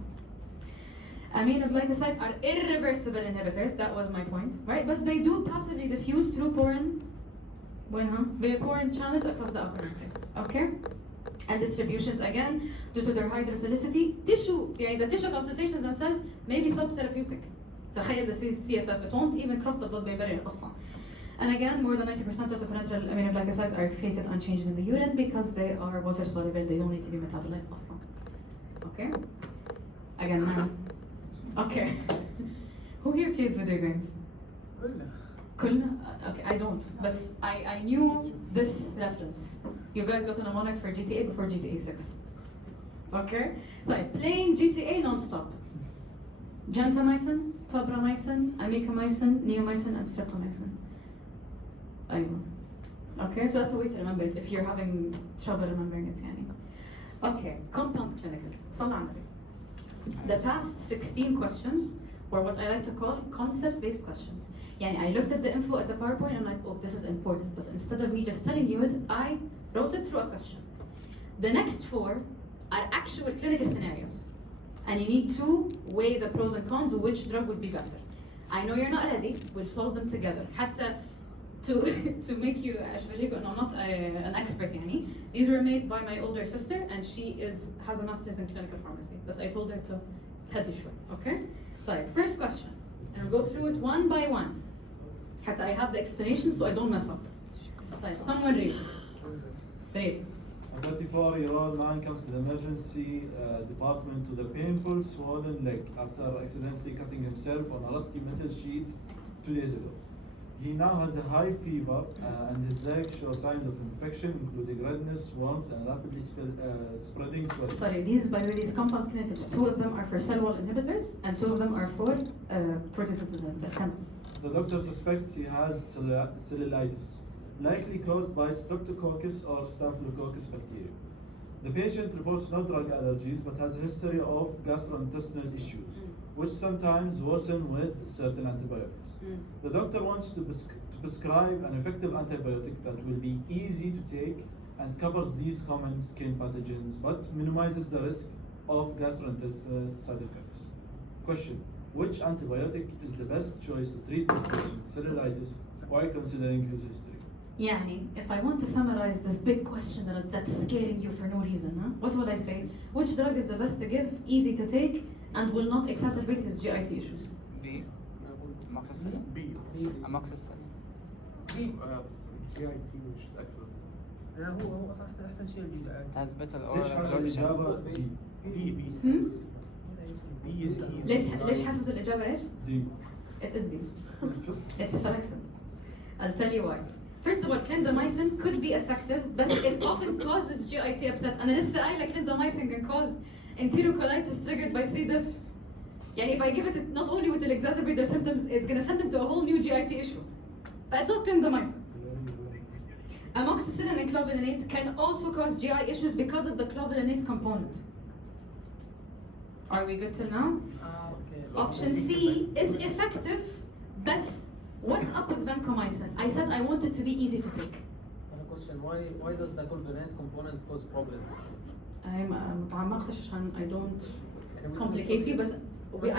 Aminoglycosides are irreversible inhibitors, that was my point, right? But they do passively diffuse through porin channels across the outer membrane, okay? And distributions, again, due to their hydrophilicity, tissue, the tissue concentrations themselves may be subtherapeutic. تخيل the CSF, it won't even cross the blood-brain barrier أصلا. And again, more than 90% of the parenteral aminoglycosides are excreted unchanged in the urine because they are water soluble, they don't need to be metabolized أصلا. Okay? Again, now. Okay. Who here plays video games? Kulna? Okay, I don't. But I knew this reference. You guys got a Malak for GTA before GTA 6. Okay? So playing GTA non-stop. Gentamicin, tobramycin, amikamycin, neomycin, and streptomycin. Okay, so that's a way to remember it if you're having trouble remembering it. Okay, compound clinicals. صلى على النبي. The past 16 questions were what I like to call concept-based questions. I looked at the info at the PowerPoint and I'm like, oh, this is important. But instead of me just telling you it, I wrote it through a question. The next 4 are actual clinical scenarios. And you need to weigh the pros and cons of which drug would be better. I know you're not ready, we'll solve them together. حتى to make you أشفجيك إنه I'm not an expert These were made by my older sister and she has a master's in clinical pharmacy. But I told her to تهدي شوي, okay? طيب, first question. And I'll go through it one by one. حتى I have the explanation so I don't mess up. طيب, someone read. Read. A 34-year-old man comes to the emergency department with a painful, swollen leg after accidentally cutting himself on a rusty metal sheet 2 days ago. He now has a high fever and his leg shows signs of infection, including redness, warmth, and rapidly spreading swelling. Sorry, by the way, these compound clinicals, 2 of them are for cell wall inhibitors and 2 of them are for protein synthesis inhibitors. The doctor suspects he has cellulitis, likely caused by streptococcus or staphylococcus bacteria. The patient reports no drug allergies but has a history of gastrointestinal issues, which sometimes worsen with certain antibiotics. The doctor wants to prescribe an effective antibiotic that will be easy to take and covers these common skin pathogens but minimizes the risk of gastrointestinal side effects. Question: which antibiotic is the best choice to treat this patient's cellulitis while considering his history? If I want to summarize this big question that's scaring you for no reason, what will I say? Which drug is the best to give, easy to take, and will not exacerbate his GIT issues? B. Amoxicillin. B. Amoxicillin. B. GIT مش متأكد. لا هو اصلا احسن شيء الجي It has better ليش oral حسب absorption. الإجابة D؟ B is easy. ليش حاسس الإجابة إيش؟ D. It is D. It's Felaxin. I'll tell you why. First of all, clindamycin could be effective, but it often causes GIT upset. أنا لسه قايلة clindamycin can cause enterocolitis triggered by C. diff. If I give it not only will it exacerbate their symptoms, it's going to send them to a whole new GIT issue. That's all clindamycin. Amoxicillin and clovelinate can also cause GI issues because of the clovelinate component. Are we good till now? Okay. Option C is effective, but what's up with vancomycin? I said I want it to be easy to take. I have a question. Why does the covalent component cause problems? I'm متعمقتش عشان I don't complicate you, but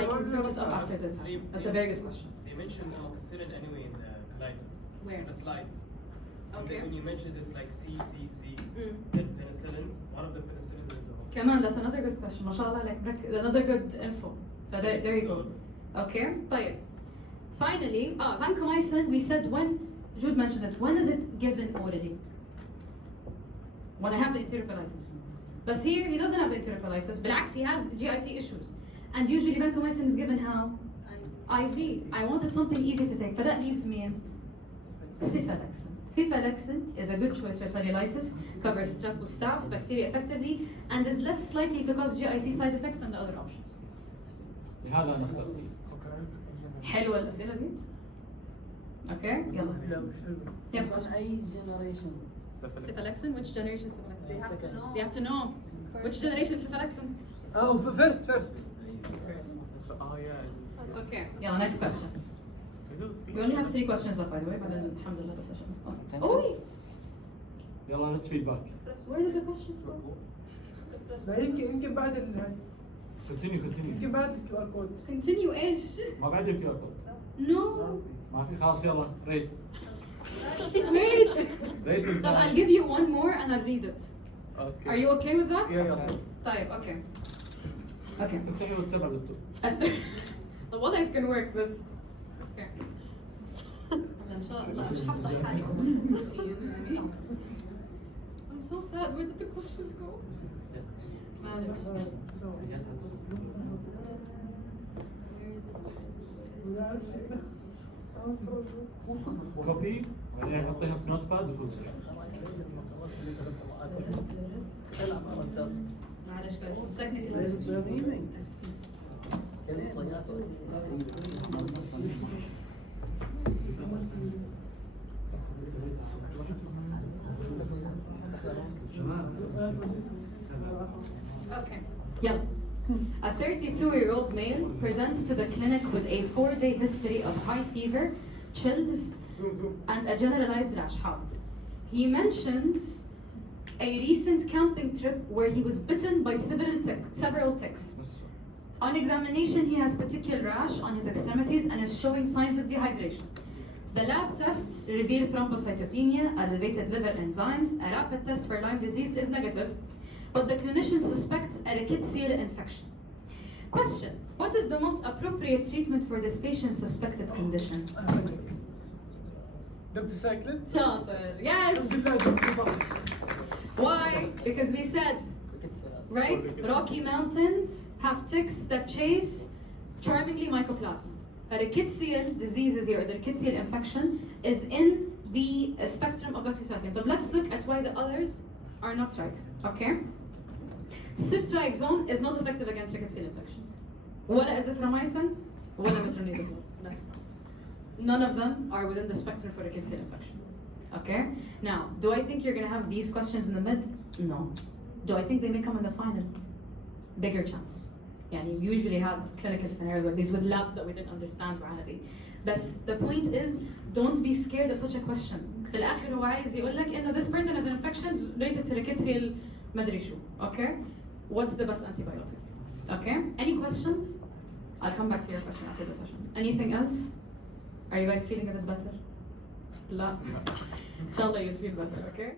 I can search it up after this. That's a very good question. They mentioned amoxicillin anyway in the colitis. Where? The slides. Okay. When you mentioned it's like C, penicillins, one of the penicillins is the Come on, that's another good question. MashaAllah, another good info. But there you go. Okay, طيب. Finally, vancomycin, we said when, Jude mentioned it, when is it given orally? When I have the enterocolitis. But here, he doesn't have the enterocolitis. بالعكس, he has GIT issues. And usually vancomycin is given how? IV. I wanted something easy to take. فده leaves me in Cephalexin. Cephalexin is a good choice for cellulitis, covers strep staph bacteria effectively, and is less likely to cause GIT side effects than the other options. لهذا أنا اخترت. حلوة الأسئلة دي؟ Okay, يلا. You have question? أي generation? Cephalexin? Which generation Cephalexin? They have to know. Which generation is Cephalexin? Oh, first. Okay, yeah, next question. We only have 3 questions left, by the way, but then alhamdulillah the session is on. Oh! يلا let's feedback. Where did the questions go? لا يمكن بعد Continue. يمكن بعد الكيو ار كود. Continue ايش؟ ما بعد الكيو ار كود. No. ما في خلاص يلا rate. Wait. Rate. طب I'll give you one more and I'll read it. Okay. Are you okay with that? Yeah. طيب okay. Okay. افتحي واتساب على اللابتوب. طب والله it can work بس. Okay. إن شاء الله مش حفظ حالي يعني. I'm so sad. Where did the questions go? كوبي بعدين حطيها في نوت باد وفول سكرين. معلش بس technically. Okay. Yeah. A 32-year-old male presents to the clinic with a 4-day history of high fever, chills, and a generalized rash. How? He mentions a recent camping trip where he was bitten by several ticks. On examination, he has particular rash on his extremities and is showing signs of dehydration. The lab tests reveal thrombocytopenia, elevated liver enzymes. A rapid test for Lyme disease is negative, but the clinician suspects a rickettsial infection. Question: what is the most appropriate treatment for this patient's suspected condition? Doxycycline? Shatter. Yes! Why? Because we said, right? Rocky Mountains have ticks that chase charmingly mycoplasma. A rickettsial disease is here, the rickettsial infection is in the spectrum of doxycycline. But let's look at why the others are not right, okay? Ceftriaxone is not effective against rickettsial infections. ولا azithromycin, ولا metronidazole. None of them are within the spectrum for rickettsial infection. Okay? Now, do I think you're gonna have these questions in the mid? No. Do I think they may come in the final? Bigger chance. يعني you usually have clinical scenarios like these with labs that we didn't understand عادي. But the point is, don't be scared of such a question. في الآخر هو عايز يقول لك إنه this person has an infection related to rickettsial مدري شو. Okay? What's the best antibiotic? Okay? Any questions? I'll come back to your question after the session. Anything else? Are you guys feeling a bit better? لا. إن شاء الله you'll feel better, okay?